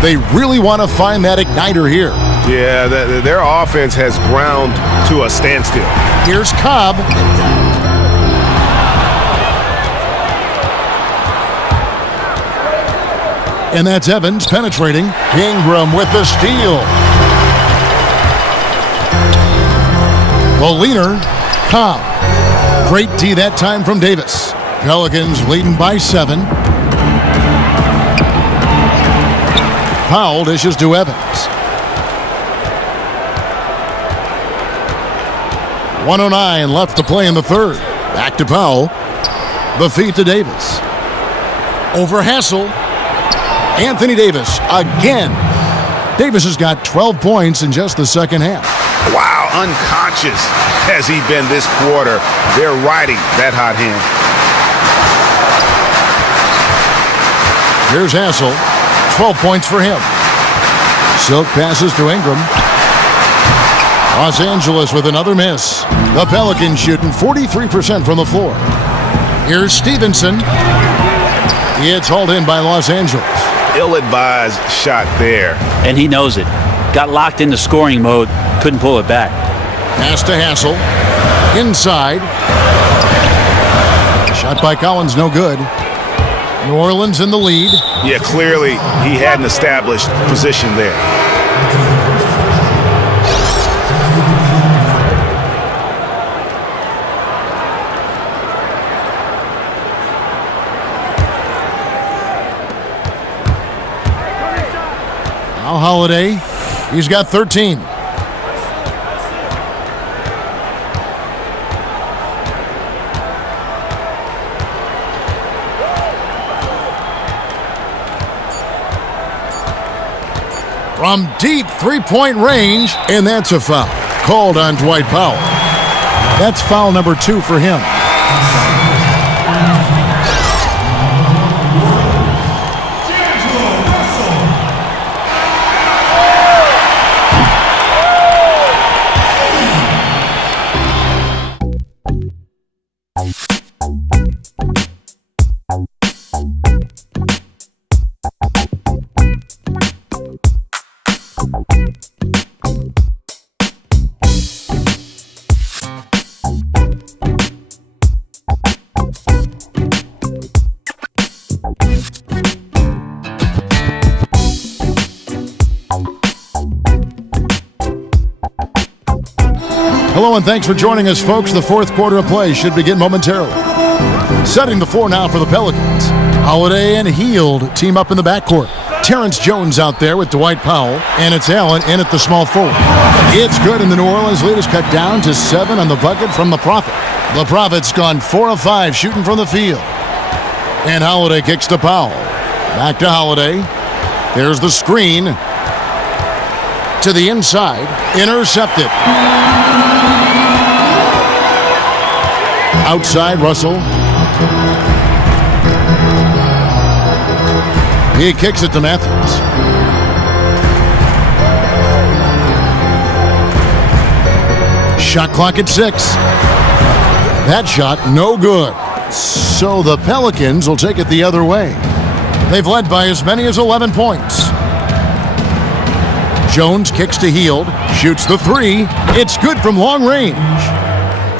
They really want to find that igniter here. Yeah, their offense has ground to a standstill. Here's Cobb. And that's Evans penetrating. Ingram with the steal. The leaner, Cobb. Great D that time from Davis. Pelicans leading by 7. Powell dishes to Evans. 1:09 left to play in the third. Back to Powell. The feed to Davis. Over Hassel. Anthony Davis again. Davis has got 12 points in just the second half. Wow, unconscious has he been this quarter. They're riding that hot hand. Here's Hassel. 12 points for him. Silk passes to Ingram. Los Angeles with another miss. The Pelicans shooting 43% from the floor. Here's Stevenson. It's hauled in by Los Angeles. Ill-advised shot there. And he knows it. Got locked into scoring mode. Couldn't pull it back. Pass to Hassel. Inside. Shot by Collins, no good. New Orleans in the lead. Yeah, clearly he had an established position there. Now Holiday, he's got 13. From deep three-point range, and that's a foul. Called on Dwight Powell. That's foul number 2 for him. Hello and thanks for joining us, folks. The fourth quarter of play should begin momentarily. Setting the floor now for the Pelicans. Holiday and Hield team up in the backcourt. Terrence Jones out there with Dwight Powell, and it's Allen in at the small forward. It's good, and the New Orleans lead is cut down to 7 on the bucket from the Prophet. The Prophet's gone 4 of 5 shooting from the field. And Holiday kicks to Powell. Back to Holiday. There's the screen. To the inside. Intercepted. Outside, Russell. He kicks it to Matthews. Shot clock at 6. That shot, no good. So the Pelicans will take it the other way. They've led by as many as 11 points. Jones kicks to Hield, shoots the 3. It's good from long range.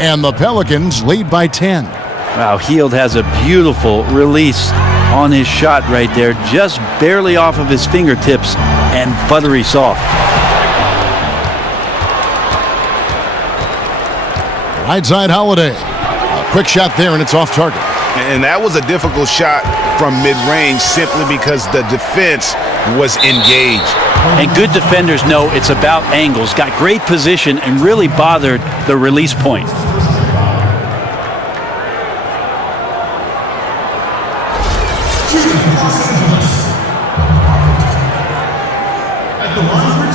And the Pelicans lead by 10. Wow, Hield has a beautiful release on his shot right there, just barely off of his fingertips and buttery soft. Right side, Holiday. A quick shot there, and it's off target. And that was a difficult shot from mid-range simply because the defense was engaged. And good defenders know it's about angles, got great position, and really bothered the release point. At the line for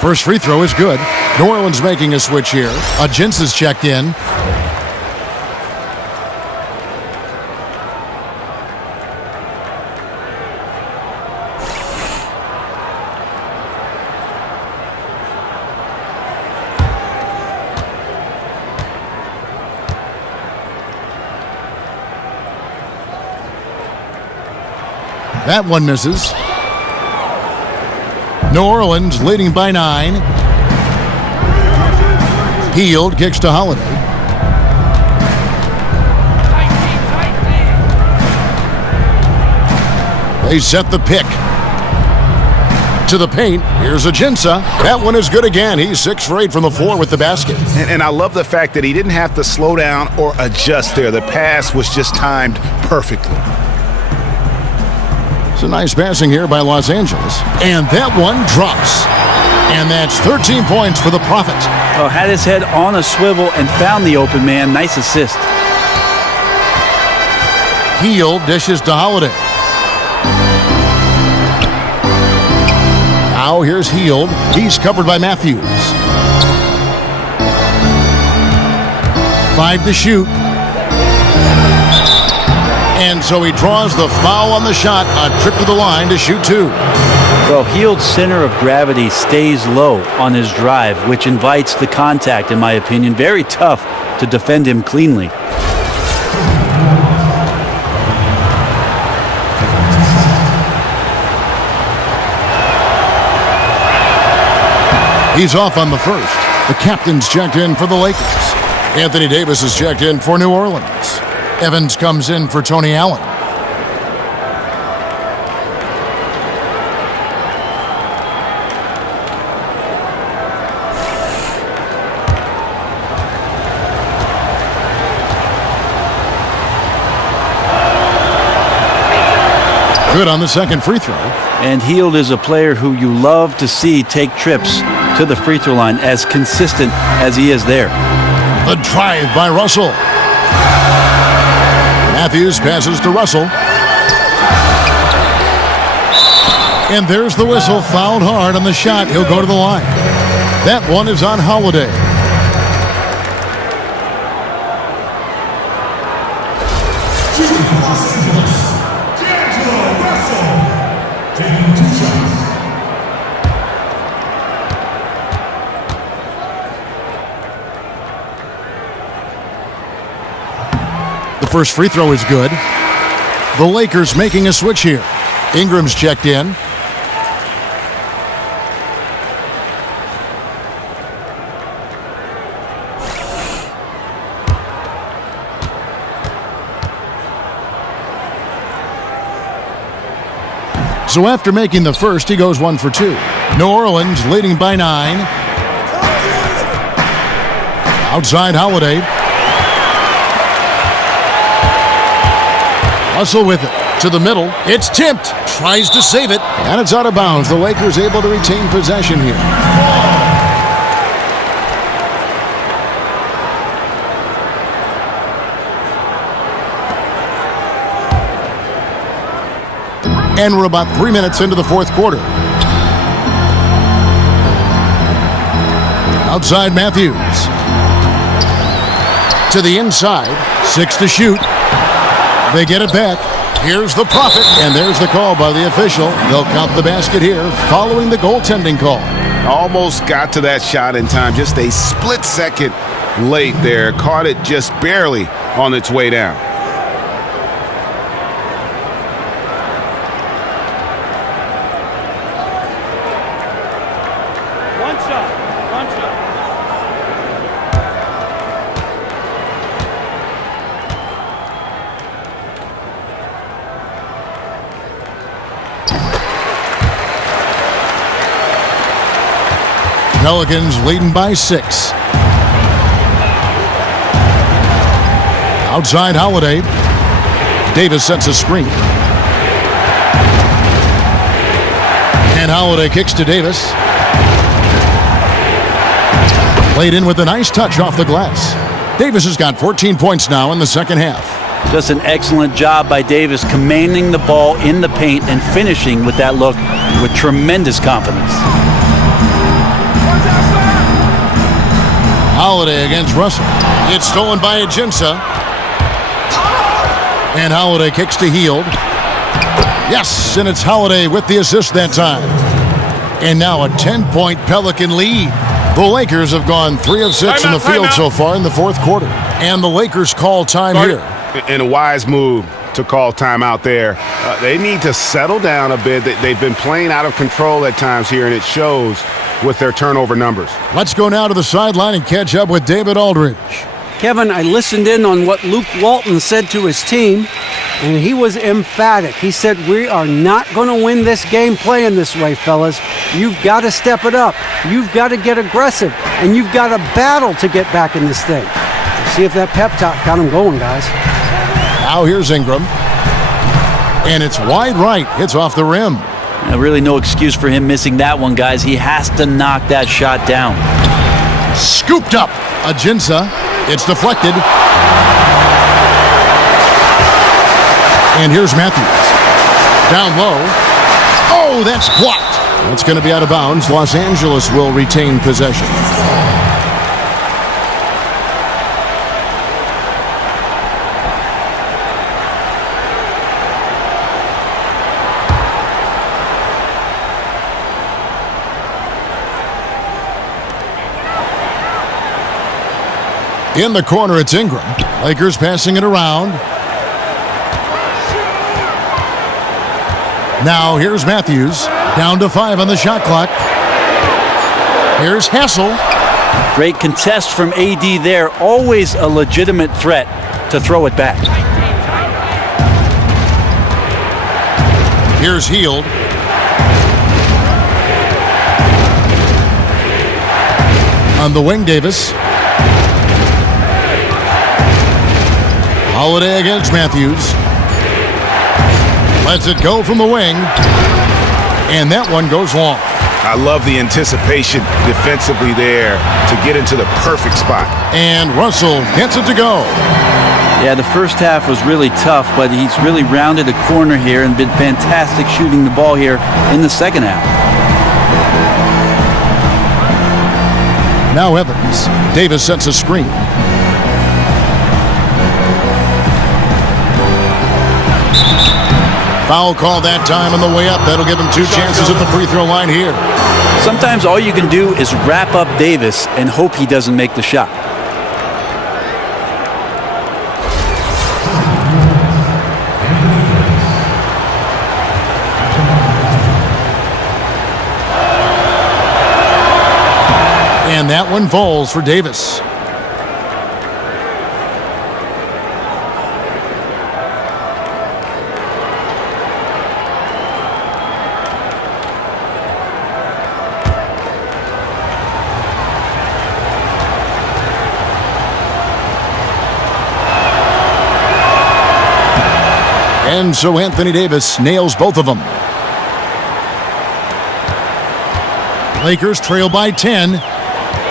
2. First free throw is good. New Orleans making a switch here. Agins is checked in. That one misses. New Orleans leading by 9. Hield kicks to Holiday. They set the pick. To the paint. Here's Aginsa. That one is good again. He's 6 for 8 from the floor with the basket. And I love the fact that he didn't have to slow down or adjust there. The pass was just timed perfectly. It's a nice passing here by Los Angeles. And that one drops. And that's 13 points for the Prophet. Well, had his head on a swivel and found the open man. Nice assist. Hield dishes to Holiday. Now here's Hield. He's covered by Matthews. 5 to shoot. And so he draws the foul on the shot. A trip to the line to shoot 2. Well, Hield's center of gravity stays low on his drive, which invites the contact, in my opinion. Very tough to defend him cleanly. He's off on the first. The captain's checked in for the Lakers. Anthony Davis is checked in for New Orleans. Evans comes in for Tony Allen. Good on the second free throw. And Hield is a player who you love to see take trips to the free throw line, as consistent as he is there. The drive by Russell. Matthews passes to Russell. And there's the whistle. Fouled hard on the shot. He'll go to the line. That one is on Holiday. The first free throw is good. The Lakers making a switch here. Ingram's checked in. So after making the first, he goes 1 for 2. New Orleans leading by 9. Outside Holiday. Russell with it. To the middle. It's tipped. Tries to save it. And it's out of bounds. The Lakers able to retain possession here. And we're about 3 minutes into the fourth quarter. Outside Matthews. To the inside. 6 to shoot. They get it back. Here's the Prophet. And there's the call by the official. They'll count the basket here following the goaltending call. Almost got to that shot in time. Just a split second late there. Caught it just barely on its way down. Pelicans leading by 6. Outside Holiday. Davis sets a screen. And Holiday kicks to Davis. Laid in with a nice touch off the glass. Davis has got 14 points now in the second half. Just an excellent job by Davis commanding the ball in the paint and finishing with that look with tremendous confidence. Holiday against Russell. It's stolen by Ajinça. And Holiday kicks to Hield. Yes, and it's Holiday with the assist that time. And now a 10-point Pelican lead. The Lakers have gone 3 of 6 in the field so far in the fourth quarter. And the Lakers call time here. And a wise move to call timeout there. They need to settle down a bit. They've been playing out of control at times here, and it shows with their turnover numbers. Let's go now to the sideline and catch up with David Aldridge. Kevin, I listened in on what Luke Walton said to his team, and he was emphatic. He said, we are not going to win this game playing this way, fellas. You've got to step it up. You've got to get aggressive, and you've got to battle to get back in this thing. See if that pep talk got him going, guys. Now here's Ingram. And it's wide right. Hits off the rim. Really no excuse for him missing that one, guys. He has to knock that shot down. Scooped up. Ajinça. It's deflected. And here's Matthews. Down low. Oh, that's blocked. That's going to be out of bounds. Los Angeles will retain possession. In the corner, it's Ingram. Lakers passing it around. Now here's Matthews. Down to 5 on the shot clock. Here's Hassel. Great contest from AD there. Always a legitimate threat to throw it back. Here's Hield. On the wing, Davis. Holiday against Matthews. Lets it go from the wing. And that one goes long. I love the anticipation defensively there to get into the perfect spot. And Russell gets it to go. Yeah, the first half was really tough, but he's really rounded the corner here and been fantastic shooting the ball here in the second half. Now Evans. Davis sets a screen. Foul call that time on the way up. That'll give him 2 chances at the free throw line here. Sometimes all you can do is wrap up Davis and hope he doesn't make the shot. And that one falls for Davis. And so Anthony Davis nails both of them. Lakers trail by 10.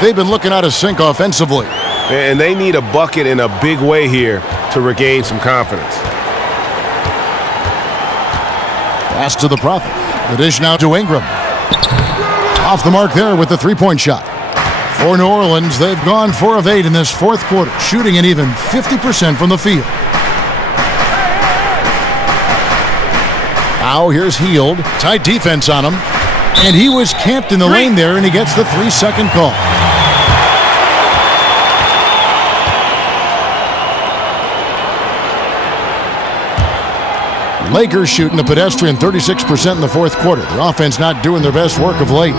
They've been looking out of sync offensively. And they need a bucket in a big way here to regain some confidence. Pass to the Prophet. The dish now to Ingram. Off the mark there with the three-point shot. For New Orleans, they've gone 4 of 8 in this fourth quarter, shooting an even 50% from the field. Now here's Hield. Tight defense on him. And he was camped in the lane there, and he gets the 3-second call. Lakers shooting a pedestrian 36% in the fourth quarter. Their offense not doing their best work of late.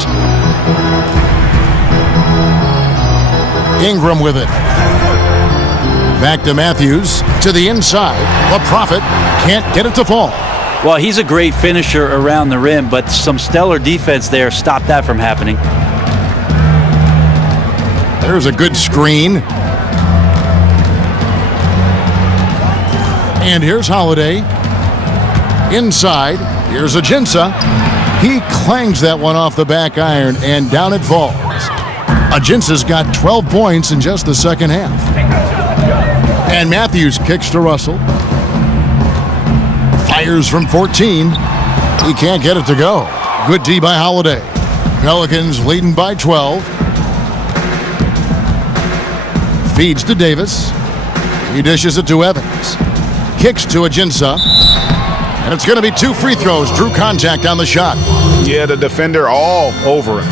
Ingram with it. Back to Matthews. To the inside. The Prophet can't get it to fall. Well, he's a great finisher around the rim, but some stellar defense there stopped that from happening. There's a good screen. And here's Holiday. Inside, here's Ajinça. He clangs that one off the back iron, and down it falls. Ajinça's got 12 points in just the second half. And Matthews kicks to Russell. Fires from 14. He can't get it to go. Good D by Holiday. Pelicans leading by 12. Feeds to Davis. He dishes it to Evans. Kicks to Ajinça. And it's going to be 2 free throws. Drew contact on the shot. Yeah, the defender all over him.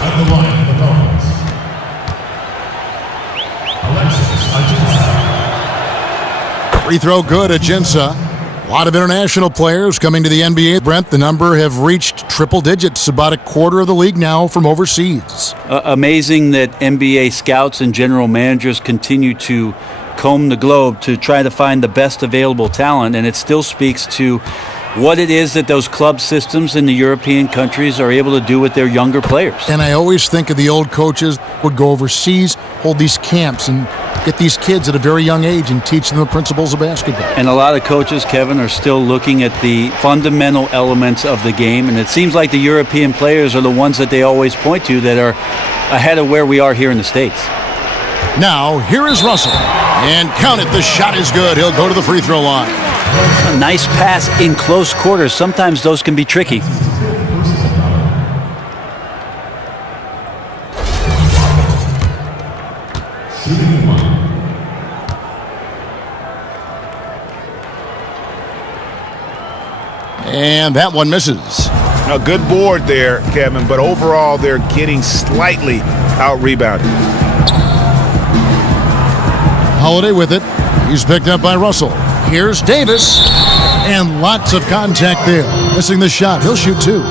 At the line of the Pelicans, Ajinça. Free throw good, Ajinça. A lot of international players coming to the NBA. Brent, the number have reached triple digits, about a quarter of the league now from overseas. Amazing that NBA scouts and general managers continue to comb the globe to try to find the best available talent, and it still speaks to what it is that those club systems in the European countries are able to do with their younger players. And I always think of the old coaches would go overseas, hold these camps, and get these kids at a very young age and teach them the principles of basketball. And a lot of coaches, Kevin, are still looking at the fundamental elements of the game, and it seems like the European players are the ones that they always point to that are ahead of where we are here in the States. Now, here is Russell. And count it, the shot is good. He'll go to the free throw line. A nice pass in close quarters. Sometimes those can be tricky. And that one misses. A good board there, Kevin, but overall they're getting slightly out-rebounded. Holiday with it. He's picked up by Russell. Here's Davis. And lots of contact there. Missing the shot. He'll shoot 2.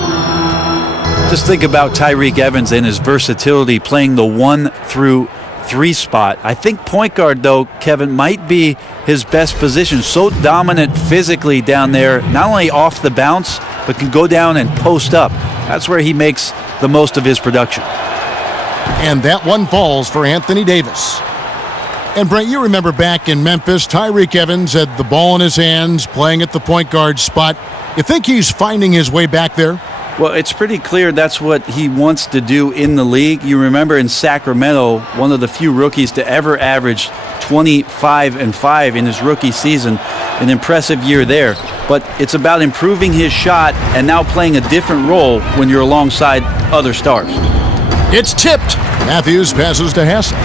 Just think about Tyreke Evans and his versatility playing the 1 through 3 spot. I think point guard, though, Kevin, might be his best position. So dominant physically down there, not only off the bounce, but can go down and post up. That's where he makes the most of his production. And that one falls for Anthony Davis. And Brent, you remember back in Memphis, Tyreke Evans had the ball in his hands, playing at the point guard spot. You think he's finding his way back there? Well, it's pretty clear that's what he wants to do in the league. You remember in Sacramento, one of the few rookies to ever average 25-5 in his rookie season. An impressive year there. But it's about improving his shot and now playing a different role when you're alongside other stars. It's tipped. Matthews passes to Hassel.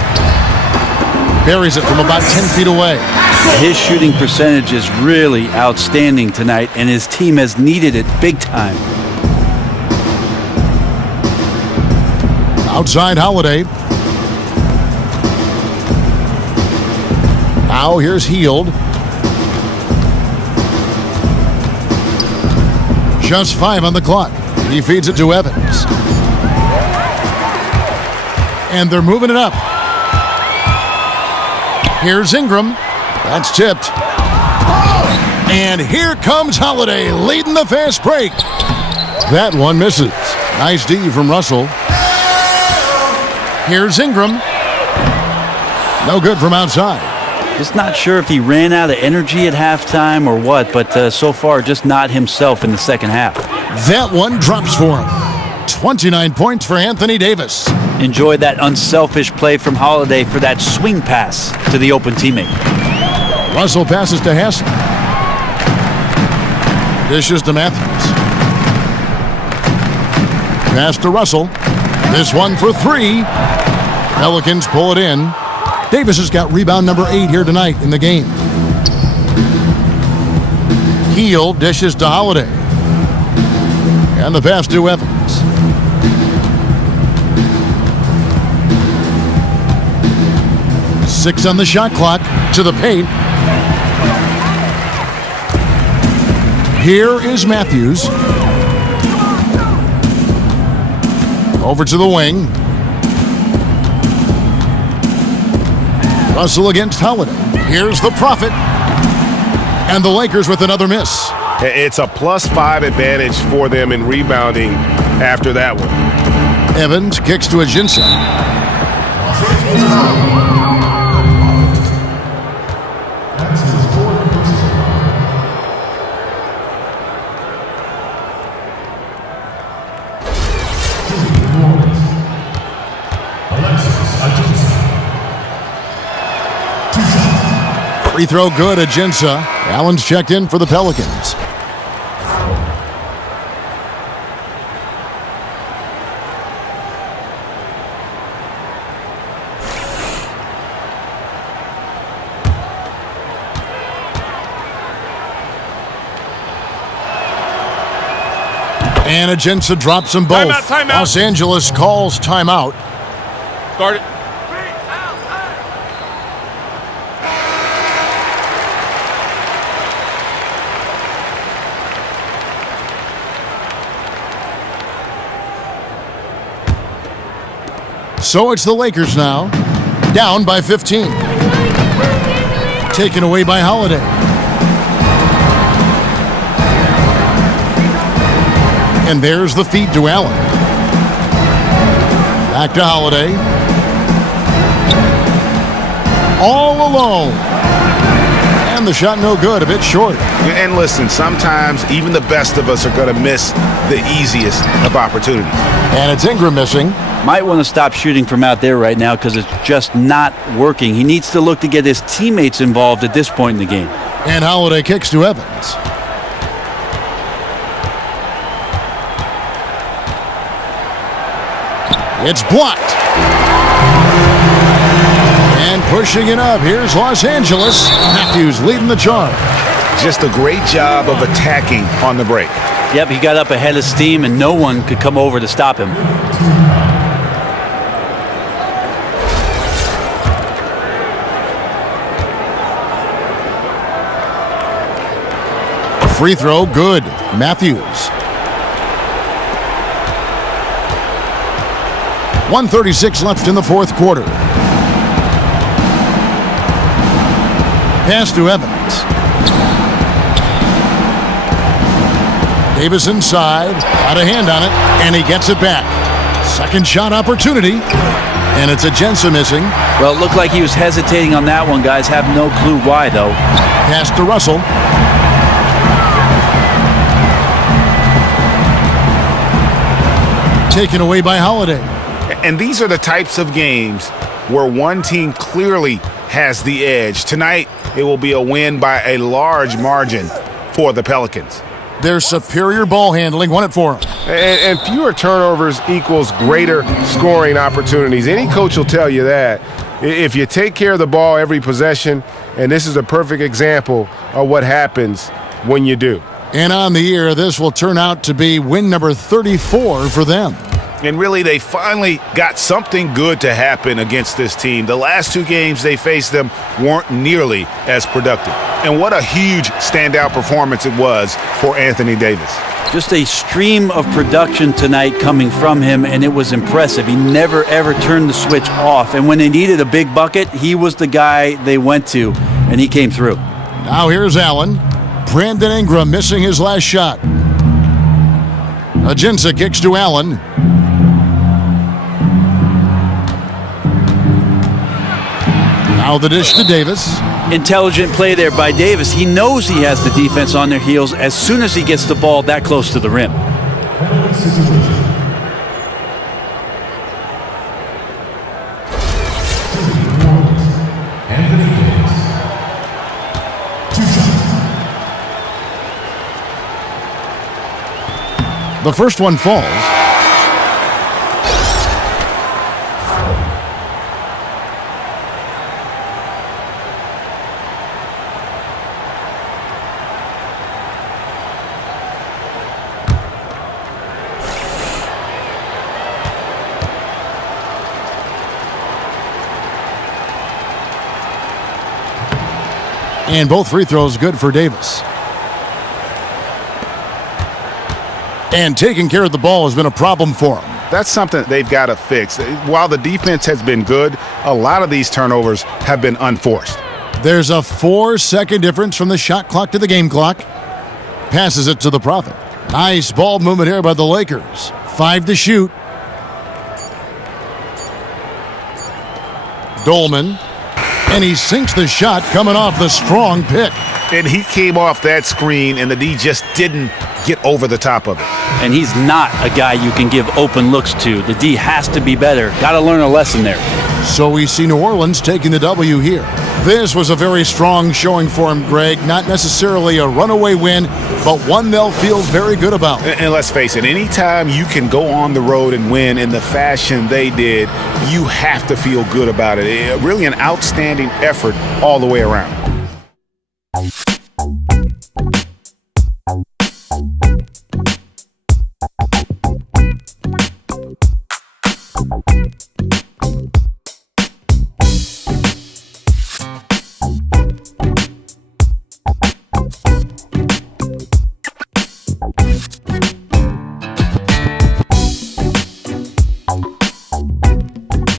Buries it from about 10 feet away. His shooting percentage is really outstanding tonight, and his team has needed it big time. Outside Holiday. Now here's Hield. Just 5 on the clock. He feeds it to Evans. And they're moving it up. Here's Ingram. That's tipped. And here comes Holiday leading the fast break. That one misses. Nice D from Russell. Here's Ingram. No good from outside. Just not sure if he ran out of energy at halftime or what, but so far just not himself in the second half. That one drops for him. 29 points for Anthony Davis. Enjoyed that unselfish play from Holiday for that swing pass to the open teammate. Russell passes to Haslem. Dishes to Matthews. Pass to Russell. This one for three. Pelicans pull it in. Davis has got rebound number 8 here tonight in the game. Heel dishes to Holiday. And the pass to Evans. Six on the shot clock, to the paint. Here is Matthews. Over to the wing. Russell against Holiday. Here's the Prophet. And the Lakers with another miss. It's a +5 advantage for them in rebounding after that one. Evans kicks to Ajinça. Free throw good, Ajinça. Allen's checked in for the Pelicans. And Ajinça drops them both. Timeout. Los Angeles calls timeout. Start it. So it's the Lakers now, down by 15. Taken away by Holiday. And there's the feed to Allen. Back to Holiday. All alone. And the shot no good, a bit short. And listen, sometimes even the best of us are going to miss the easiest of opportunities. And it's Ingram missing. Might want to stop shooting from out there right now because it's just not working. He needs to look to get his teammates involved at this point in the game. And Holiday kicks to Evans. It's blocked. And pushing it up, here's Los Angeles. Matthews leading the charge. Just a great job of attacking on the break. Yep, he got up ahead of steam and no one could come over to stop him. Free throw, good. Matthews. 1:36 left in the fourth quarter. Pass to Evans. Davis inside, got a hand on it, and he gets it back. Second shot opportunity, and it's Ajinça missing. Well, it looked like he was hesitating on that one, guys. Have no clue why, though. Pass to Russell. Taken away by Holiday. And these are the types of games where one team clearly has the edge. Tonight, it will be a win by a large margin for the Pelicans. Their superior ball handling won it for them. And fewer turnovers equals greater scoring opportunities. Any coach will tell you that. If you take care of the ball every possession, and this is a perfect example of what happens when you do. And on the year, this will turn out to be win number 34 for them. And really, they finally got something good to happen against this team. The last two games they faced them weren't nearly as productive. And what a huge standout performance it was for Anthony Davis. Just a stream of production tonight coming from him, and it was impressive. He never, ever turned the switch off. And when they needed a big bucket, he was the guy they went to, and he came through. Now here's Allen. Brandon Ingram missing his last shot. Ajinça kicks to Allen. Now the dish to Davis. Intelligent play there by Davis. He knows he has the defense on their heels as soon as he gets the ball that close to the rim. Penalty situation. New Orleans. Anthony Davis. 2 shots. The first one falls. And both free throws good for Davis. And taking care of the ball has been a problem for him. That's something they've got to fix. While the defense has been good, a lot of these turnovers have been unforced. There's a 4-second difference from the shot clock to the game clock. Passes it to the Prophet. Nice ball movement here by the Lakers. 5 to shoot. Dolman. And he sinks the shot coming off the strong pick. And he came off that screen, and the D just didn't get over the top of it. And he's not a guy you can give open looks to. The D has to be better. Got to learn a lesson there. So we see New Orleans taking the W here. This was a very strong showing for him, Greg. Not necessarily a runaway win, but one they'll feel very good about. And let's face it, anytime you can go on the road and win in the fashion they did, you have to feel good about it. Really an outstanding effort all the way around.